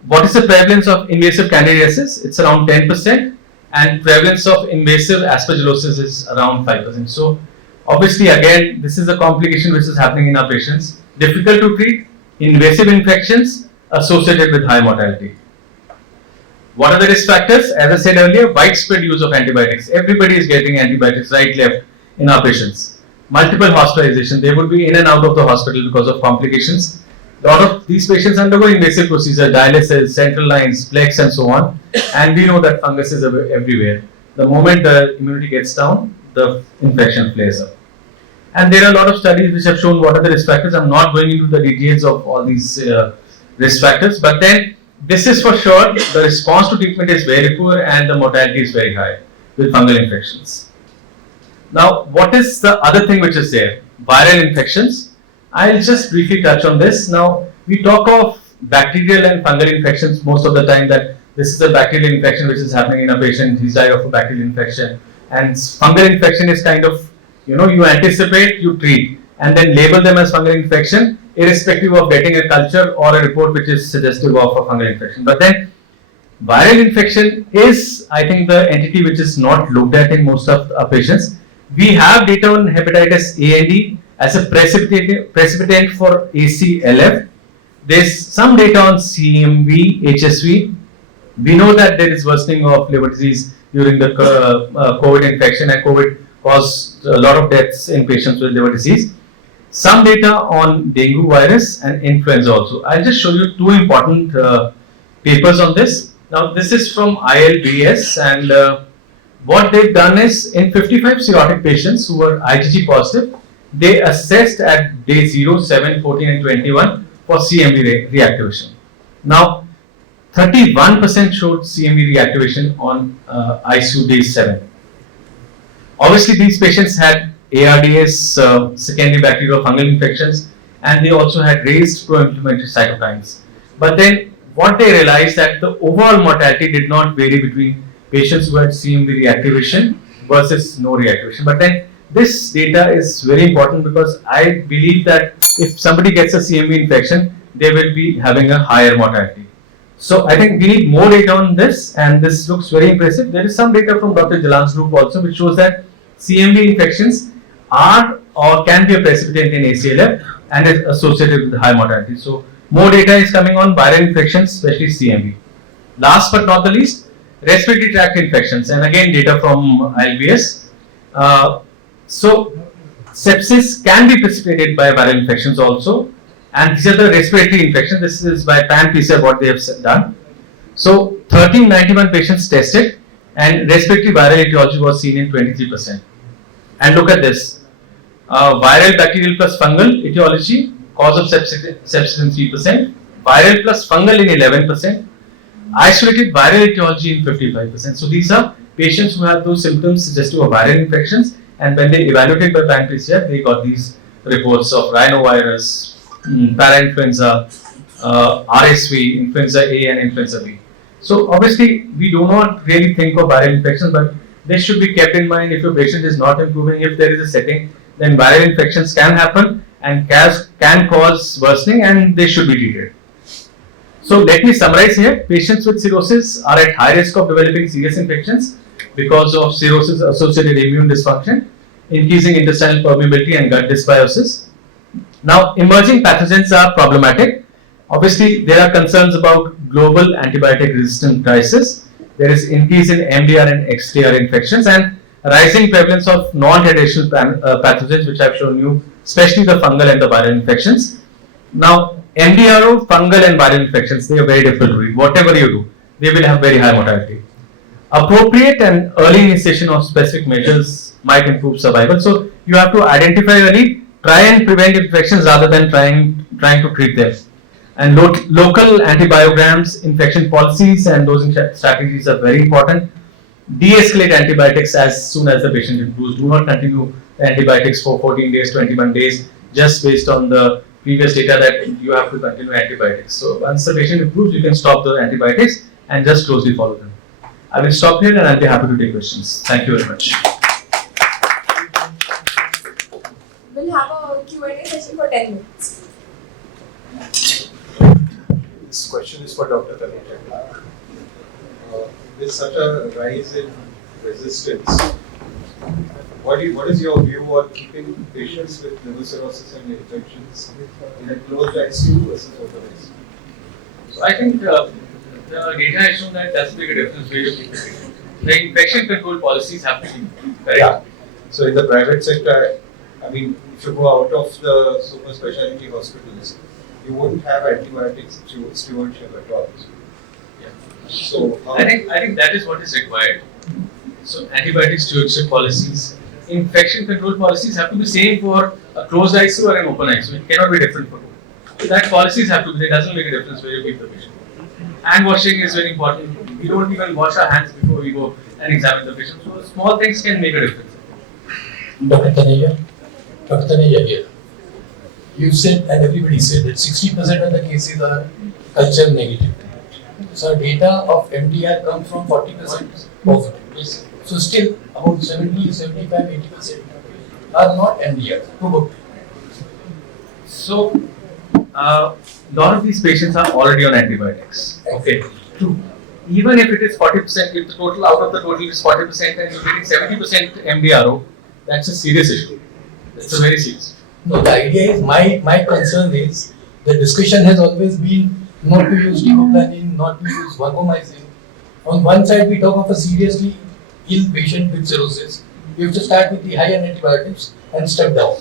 What is the prevalence of invasive candidiasis? It's around 10%. And prevalence of invasive aspergillosis is around 5%. So, obviously, again, this is a complication which is happening in our patients. Difficult to treat, invasive infections associated with high mortality. What are the risk factors? As I said earlier, widespread use of antibiotics. Everybody is getting antibiotics right, left in our patients. Multiple hospitalization. They would be in and out of the hospital because of complications. A lot of these patients undergo invasive procedure, dialysis, central lines, plex, and so on. And we know that fungus is everywhere. The moment the immunity gets down, the infection flares up. And there are a lot of studies which have shown what are the risk factors. I'm not going into the details of all these risk factors, but then this is for sure, the response to treatment is very poor and the mortality is very high with fungal infections. Now, what is the other thing which is there? Viral infections. I'll just briefly touch on this. Now, we talk of bacterial and fungal infections most of the time, that this is a bacterial infection which is happening in a patient, he's died of a bacterial infection. And fungal infection is kind of, you anticipate, you treat, and then label them as fungal infection, irrespective of getting a culture or a report which is suggestive of a fungal infection. But then, viral infection is, I think, the entity which is not looked at in most of our patients. We have data on hepatitis A and E as a precipitant for ACLF. There's some data on CMV, HSV. We know that there is worsening of liver disease during the COVID infection, and COVID caused a lot of deaths in patients with liver disease. Some data on dengue virus and influenza also. I'll just show you two important papers on this. Now, this is from ILBS, and what they've done is, in 55 cirrhotic patients who were IgG positive, they assessed at day 0, 7, 14 and 21 for CMV reactivation. Now, 31% showed CMV reactivation on ICU day 7. Obviously, these patients had ARDS, secondary bacterial fungal infections, and they also had raised pro-inflammatory cytokines. But then, what they realized that the overall mortality did not vary between patients who had CMV reactivation versus no reactivation. But then, this data is very important because I believe that if somebody gets a CMV infection, they will be having a higher mortality. So I think we need more data on this, and this looks very impressive. There is some data from Dr. Jalan's group also which shows that CMV infections are or can be a precipitant in ACLF and is associated with high mortality. So more data is coming on viral infections, especially CMV. Last but not the least, respiratory tract infections, and again data from ILBS. So sepsis can be precipitated by viral infections also, and these are the respiratory infections. This is by pan-PCR what they have done. So 1391 patients tested, and respiratory viral etiology was seen in 23%. And look at this, viral bacterial plus fungal etiology, cause of sepsis in 3%, viral plus fungal in 11%, isolated viral etiology in 55%. So these are patients who have those symptoms suggestive of viral infections, and when they evaluated by pan-PCR, they got these reports of rhinovirus, parainfluenza, RSV, influenza A and influenza B. So obviously we do not really think of viral infections, but they should be kept in mind. If your patient is not improving, if there is a setting, then viral infections can happen and can cause worsening, and they should be treated. So let me summarize here. Patients with cirrhosis are at high risk of developing serious infections because of cirrhosis associated immune dysfunction, increasing intestinal permeability and gut dysbiosis. Now, emerging pathogens are problematic. Obviously, there are concerns about global antibiotic resistant crisis. There is increase in MDR and XDR infections and rising prevalence of non-traditional pathogens, which I've shown you, especially the fungal and the viral infections. Now, MDRO, fungal and viral infections, they are very difficult to read. Whatever you do, they will have very high mortality. Appropriate and early initiation of specific measures might improve survival. So you have to identify early, try and prevent infections rather than trying to treat them. And local antibiograms, infection policies and dosing strategies are very important. De-escalate antibiotics as soon as the patient improves. Do not continue antibiotics for 14 days, 21 days, just based on the previous data that you have to continue antibiotics. So once the patient improves, you can stop the antibiotics and just closely follow them. I will stop here and I'll be happy to take questions. Thank you very much. We'll have a Q&A session for 10 minutes. This question is for Dr. Taneja. With such a rise in resistance, what is your view on keeping patients with liver cirrhosis and infections in a closed ICU versus open ICU? So I think the data has shown that doesn't make a difference where you keep the patient. The infection control policies have to be correct. Yeah. So in the private sector, I mean, if you go out of the super specialty hospitals, you won't have antibiotics stewardship at all. Yeah. So I think that is what is required. So antibiotic stewardship policies, infection control policies have to be same for a closed ICU or an open ICU. It cannot be different for both. So that policies have to be. It doesn't make a difference where you keep the patient. Hand washing is very important. We don't even wash our hands before we go and examine the patient. So small things can make a difference. Dr. Taneja here. You said, and everybody said, that 60% of the cases are culture negative. So data of MDR comes from 40% positive. So still about 70, 75, 80% are not MDR. Probably. So a lot of these patients are already on antibiotics. Okay, true. Even if it is 40%, if the total out of the total is 40% and you're getting 70% MDRO, that's a serious issue. That's a very serious. No, the idea is, my concern is, the discussion has always been not to use ticoplanin, not to use vancomycin. On one side we talk of a seriously ill patient with cirrhosis. We have to start with the high end antibiotics and step down.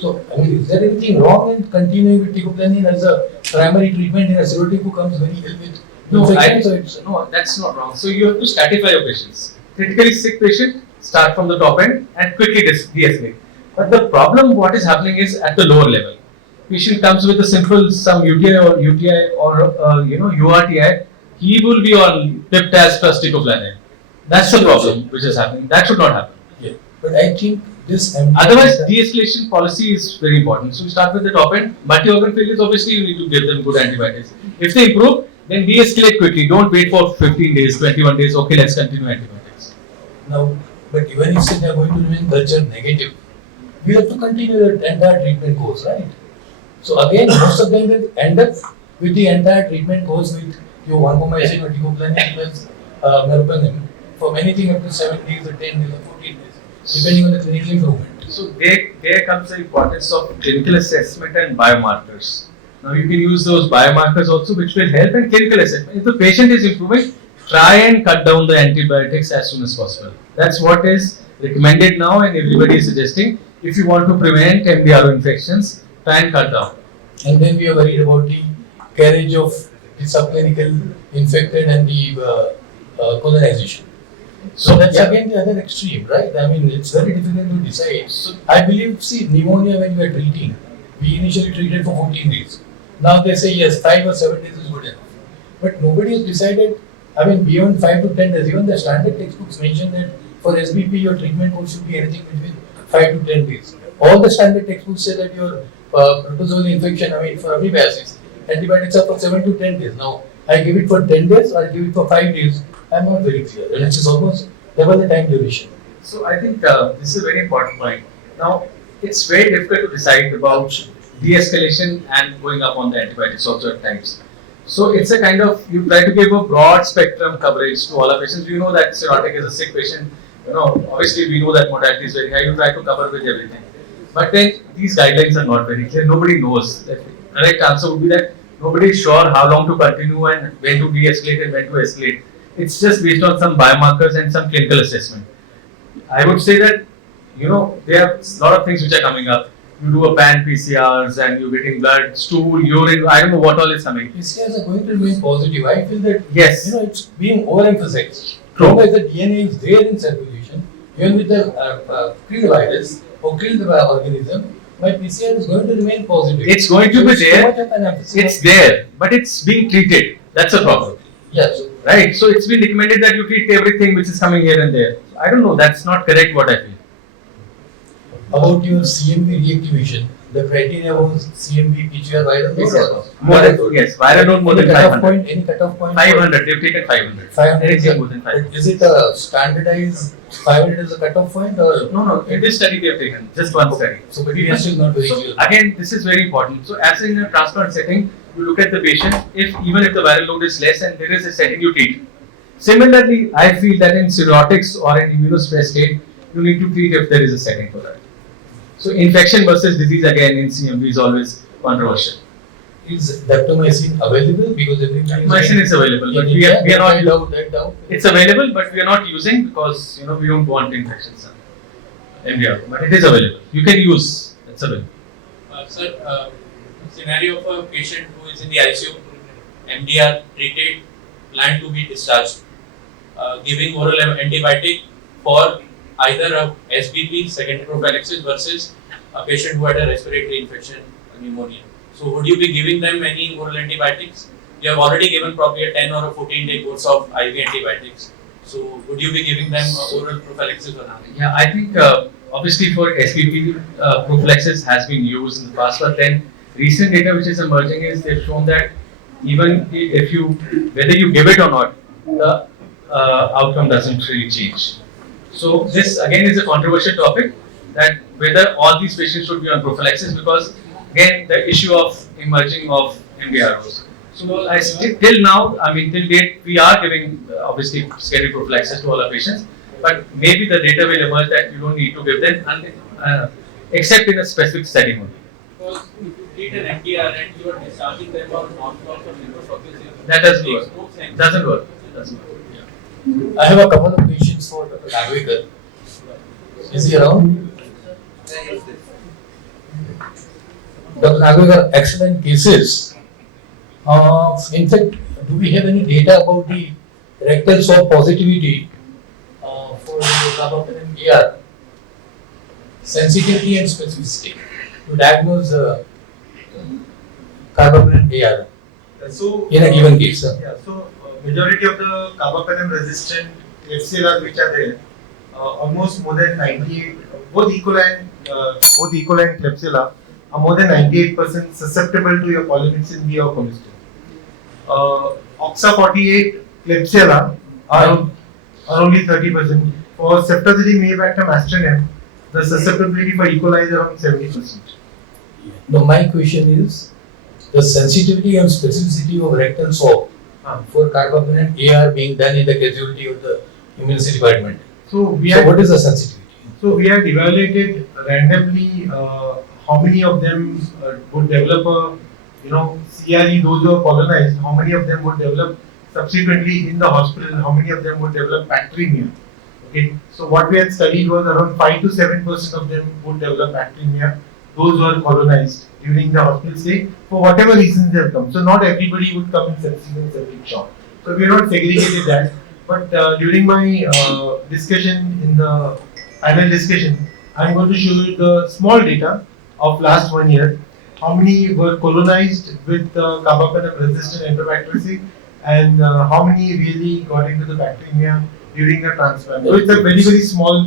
So, I mean, is there anything wrong in continuing with ticoplanin as a primary treatment in a cirrhotic who comes very ill with infection? No, that's not wrong. So you have to stratify your patients. Critically sick patient, start from the top end and quickly de-escalate. But the problem, what is happening is at the lower level. Patient comes with a simple some UTI or URTI, he will be on Dept plus ticoplanin. That's the problem which is happening. That should not happen. Yeah. But I think this otherwise, de-escalation policy is very important. So we start with the top end. Multi-organ failures, obviously you need to give them good antibiotics. If they improve, then de-escalate quickly. Don't wait for 15 days, 21 days. Okay, let's continue antibiotics. Now, But even if they are going to remain culture negative, we have to continue the entire treatment course, right? So again, most of them will end up with the entire treatment course with your vancomycin or teicoplanin plus meropenem for anything up to 7 days or 10 days or 14 days, depending on the clinical improvement. So there comes the importance of clinical assessment and biomarkers. Now you can use those biomarkers also, which will help in clinical assessment. If the patient is improving, try and cut down the antibiotics as soon as possible. That's what is recommended now, and everybody is suggesting. If you want to prevent MDRO infections, try and cut down. And then we are worried about the carriage of the subclinical infected and the colonization. So that's again the other extreme, right? I mean, it's very difficult to decide. So I believe, see, pneumonia when we are treating, we initially treated for 14 days. Now they say yes, 5 or 7 days is good enough. But nobody has decided, I mean, beyond 5 to 10 days, even the standard textbooks mention that for SBP your treatment course should be anything between 5 to 10 days. All the standard textbooks say that your protozoal infection, I mean, for amoebiasis, antibiotics are for 7 to 10 days. Now, I give it for 10 days or I give it for 5 days, I'm not very clear. And it's almost double the time duration. So I think this is a very important point. Now, it's very difficult to decide about de-escalation and going up on the antibiotics also at times. So it's a kind of, you try to give a broad spectrum coverage to all our patients. You know that cirrhotic is a sick patient. You know, obviously we know that mortality is very high. You try to cover with everything. But then these guidelines are not very clear. Nobody knows. The correct answer would be that nobody is sure how long to continue and when to de-escalate and when to escalate. It's just based on some biomarkers and some clinical assessment. I would say that, you know, there are a lot of things which are coming up. You do a pan PCRs and you're getting blood, stool, urine, I don't know what all is coming. PCRs are going to remain positive. I feel that, Yes. you know, it's being overemphasized. True. Long as the DNA is there in circulation, even with the krill virus or krill organism, my PCR is going to remain positive. It's going to be So there. much of an emphasis It's on- there, but it's being treated. That's a problem. Yes. Right? So it's been recommended that you treat everything which is coming here and there. I don't know, that's not correct what I feel. About your CMV reactivation, the criteria was CMV PCR viral load. More than, yes, viral load more than 500. Any cutoff point? 500, they've taken 500. 500 Anything more than 500. Is it a standardized 500 as a cutoff point or? No, in this study they have taken, just one study. So, but we are still not very So clear. again, this is very important. So as in a transplant setting, you look at the patient, even if the viral load is less and there is a setting you treat. Similarly, I feel that in cirrhotics or in immunosuppressed state, you need to treat if there is a setting for that. So infection versus disease again in CMV is always controversial. Is daptomycin available? Because everybody Medicine is available, but we are not. It's available, but we are not using because we don't want infections in India. But it is available. You can use. It's available. Sir, scenario of a patient who is in the ICU, MDR treated, planned to be discharged, giving oral antibiotic for either a SBP, secondary prophylaxis, versus a patient who had a respiratory infection, pneumonia. So would you be giving them any oral antibiotics? You have already given probably a 10 or a 14-day course of IV antibiotics. So would you be giving them oral prophylaxis or not? Yeah, I think obviously for SBP prophylaxis has been used in the past, but then recent data which is emerging is they've shown that even if whether you give it or not, the outcome doesn't really change. So this again is a controversial topic, that whether all these patients should be on prophylaxis, because again the issue of emerging of MDROs. So till now, I mean till date, we are giving obviously scary prophylaxis to all our patients, but maybe the data will emerge that you don't need to give them except in a specific setting only. Because if you treat an MDR and you are discharging them on non-clots or lymphocytes, That doesn't work. Doesn't work. Doesn't work. I have a couple of patients for Dr. Nagwekar. Is he around? Dr. Nagwekar, excellent cases. In fact, do we have any data about the rectal swab positivity for the carbapenem AR? Sensitivity and specificity to diagnose carbapenem AR So in a given case. Yeah, so majority of the carbapenem resistant FCLR which are there, almost more than 98, both E. coli and Klebsiella are more than 98% susceptible to your polymyxin B or cholesterol. OXA 48 Klebsiella are only 30%. For Septazidime, Avibactam, Astrenem, the susceptibility for E. coli is around 70%. Now my question is, the sensitivity and specificity of rectal swab for carbapenem AR being done in the casualty of the emergency department. So we So had what is the sensitivity? So we had evaluated randomly how many of them would develop a, CRE, those who are colonized, how many of them would develop subsequently in the hospital, how many of them would develop bacteremia. Okay, so what we had studied was around 5 to 7% of them would develop bacteremia, those who are colonized during the hospital stay, for whatever reasons they have come. So not everybody would come in sepsis and septic shock. So we are not segregated that. But during my discussion in the panel discussion, I am going to show you the small data of last 1 year. How many were colonized with carbapenem resistant Enterobacteriaceae and how many really got into the bacteremia during the transplant. So it's a very, very small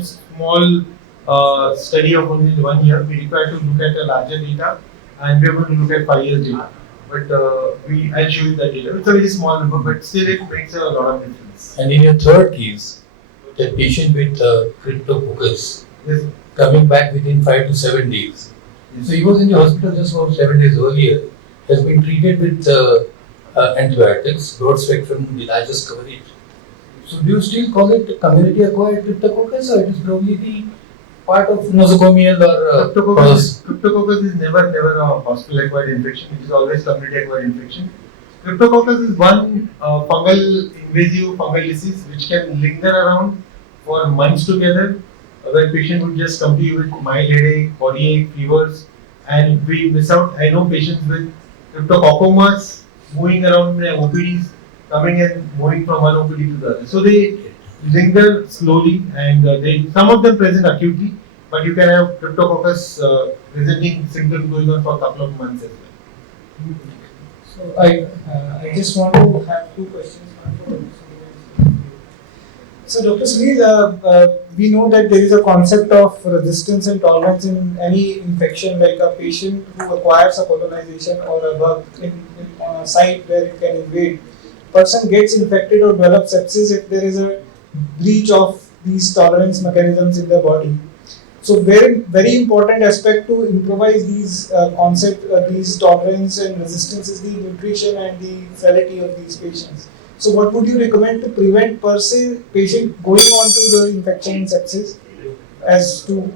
study of only 1 year. We require to look at a larger data and we are going to look at 5 years data. But I'll show you that data. It's a very small number, but still it makes a lot of difference. And in your third case, the patient with cryptococcus Yes. coming back within 5 to 7 days. So he was in the hospital just about 7 days earlier, has been treated with antibiotics, broad spectrum, the largest coverage. So do you still call it community acquired cryptococcus, or it is probably the part of nosocomial or Cryptococcus is never a hospital acquired infection. It is always community acquired infection. Cryptococcus is one invasive fungal disease which can linger around for months together, where patient would just come to you with mild headache, body ache, fevers, and we miss out. I know patients with cryptococcomas moving around in their OPDs, coming and moving from one OPD to the other. So they linger slowly, and some of them present acutely, but you can have cryptococcus presenting symptoms going on for a couple of months as well. So I just want to have two questions. So Dr. Sunil, we know that there is a concept of resistance and tolerance in any infection, like a patient who acquires a colonization or a bug on a site where it can invade. Person gets infected or develops sepsis if there is a breach of these tolerance mechanisms in the body. So very important aspect to improvise these these tolerance and resistance is the nutrition and the frailty of these patients. So what would you recommend to prevent patient going on to the infection and sepsis as to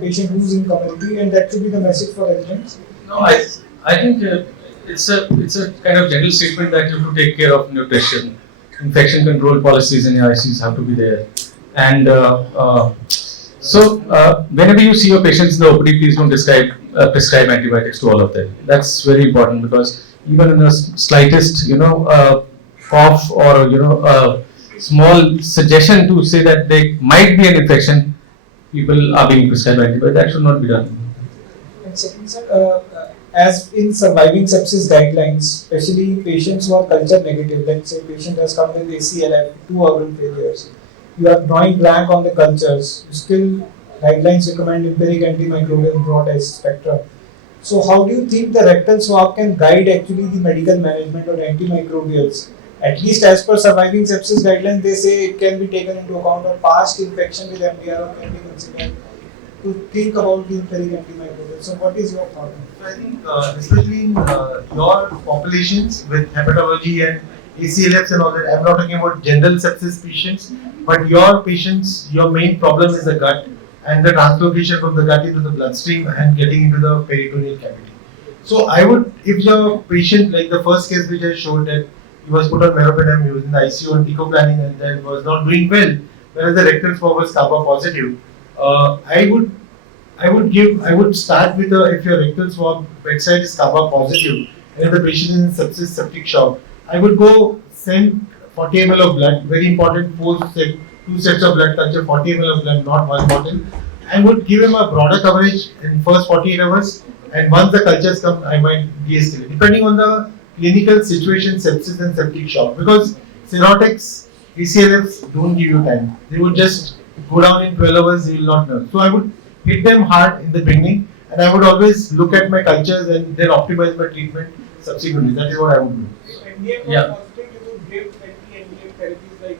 patient who's in community, and that should be the message for residents? No, I think it's a kind of general statement that you have to take care of nutrition. Infection control policies in your ICUs have to be there. And so whenever you see your patients in the OPD, please don't prescribe antibiotics to all of them. That's very important, because even in the slightest, cough or small suggestion to say that there might be an infection, people are being prescribed antibiotics. That should not be done. And second, sir, as in surviving sepsis guidelines, especially patients who are culture negative, let's say patient has come with ACLF, 2 organ failures, you are drawing blank on the cultures, still guidelines recommend empiric antimicrobial broad spectrum. So how do you think the rectal swab can guide actually the medical management of antimicrobials? At least as per surviving sepsis guidelines, they say it can be taken into account of past infection with MDR or can be considered to think about the empiric antimicrobials. So what is your thought? I think especially in your populations with hepatology and ACLFs and all that, I'm not talking about general sepsis patients, but your patients, your main problem is the gut and the translocation from the gut into the bloodstream and getting into the peritoneal cavity. So I would, if your patient, like the first case which I showed, that he was put on meropenem, he was in the ICU on teicoplanin and then was not doing well, whereas the rectal swab was kappa positive, I would start with if your rectal swab bedside is kappa positive and if the patient is in sepsis septic shock, I would go send 40 ml of blood, very important, 2 sets of blood culture, 40 ml of blood, not one bottle. I would give him a broader coverage in first 48 hours, and once the cultures come, I might de-escalate, depending on the clinical situation, sepsis and septic shock. Because cirrhotics, ACLFs don't give you time. They would just go down in 12 hours, you will not know. So I would hit them hard in the beginning, and I would always look at my cultures and then optimize my treatment subsequently. That is what I would do. So MDM Yeah. positive, you would give anti-MDM therapies like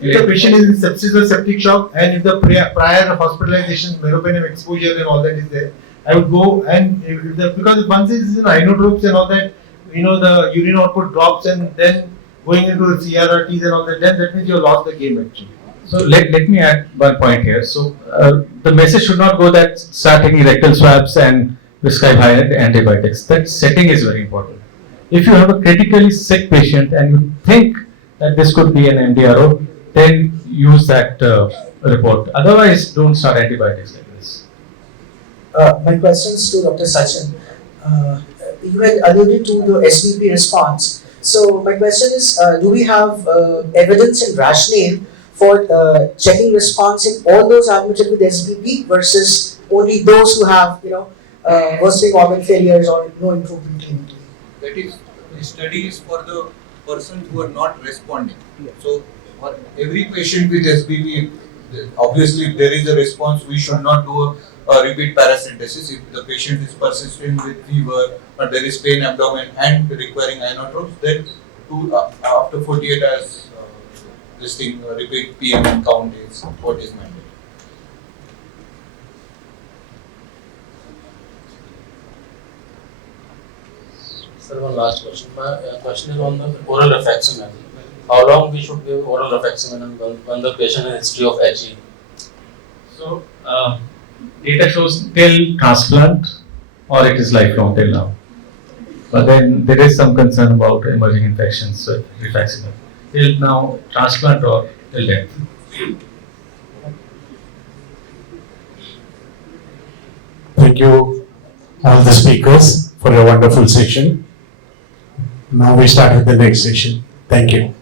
If the patient is in sepsis or septic shock, and if the prior hospitalization, meropenem exposure and all that is there, I would go and because once it is in inotropes and all that, the urine output drops, and then going into the CRRTs and all that, then that means you have lost the game actually. So let me add one point here. So the message should not go that start taking rectal swabs and prescribe higher antibiotics. That setting is very important. If you have a critically sick patient and you think that this could be an MDRO, then use that report. Otherwise, don't start antibiotics like this. My question is to Dr. Sachin. You had alluded to the SVP response. So my question is, do we have evidence and rationale for checking response in all those admitted with SVP versus only those who have, worsening organ failures or no improvement clinically? That is, the study is for the persons who are not responding. So for every patient with SBP, obviously if there is a response, we should not do a repeat paracentesis. If the patient is persistent with fever or there is pain abdomen and requiring inotropes, then after 48 hours, this thing repeat PM count is what is mandated. Sir, one last question. My question is on the oral rifaximin. How long we should give oral rifaximin when the patient has history of HE? So data shows till transplant or it is lifelong till now. But then there is some concern about emerging infections with rifaximin. Till now, transplant or till death. Thank you all the speakers for a wonderful session. Now we start with the next session. Thank you.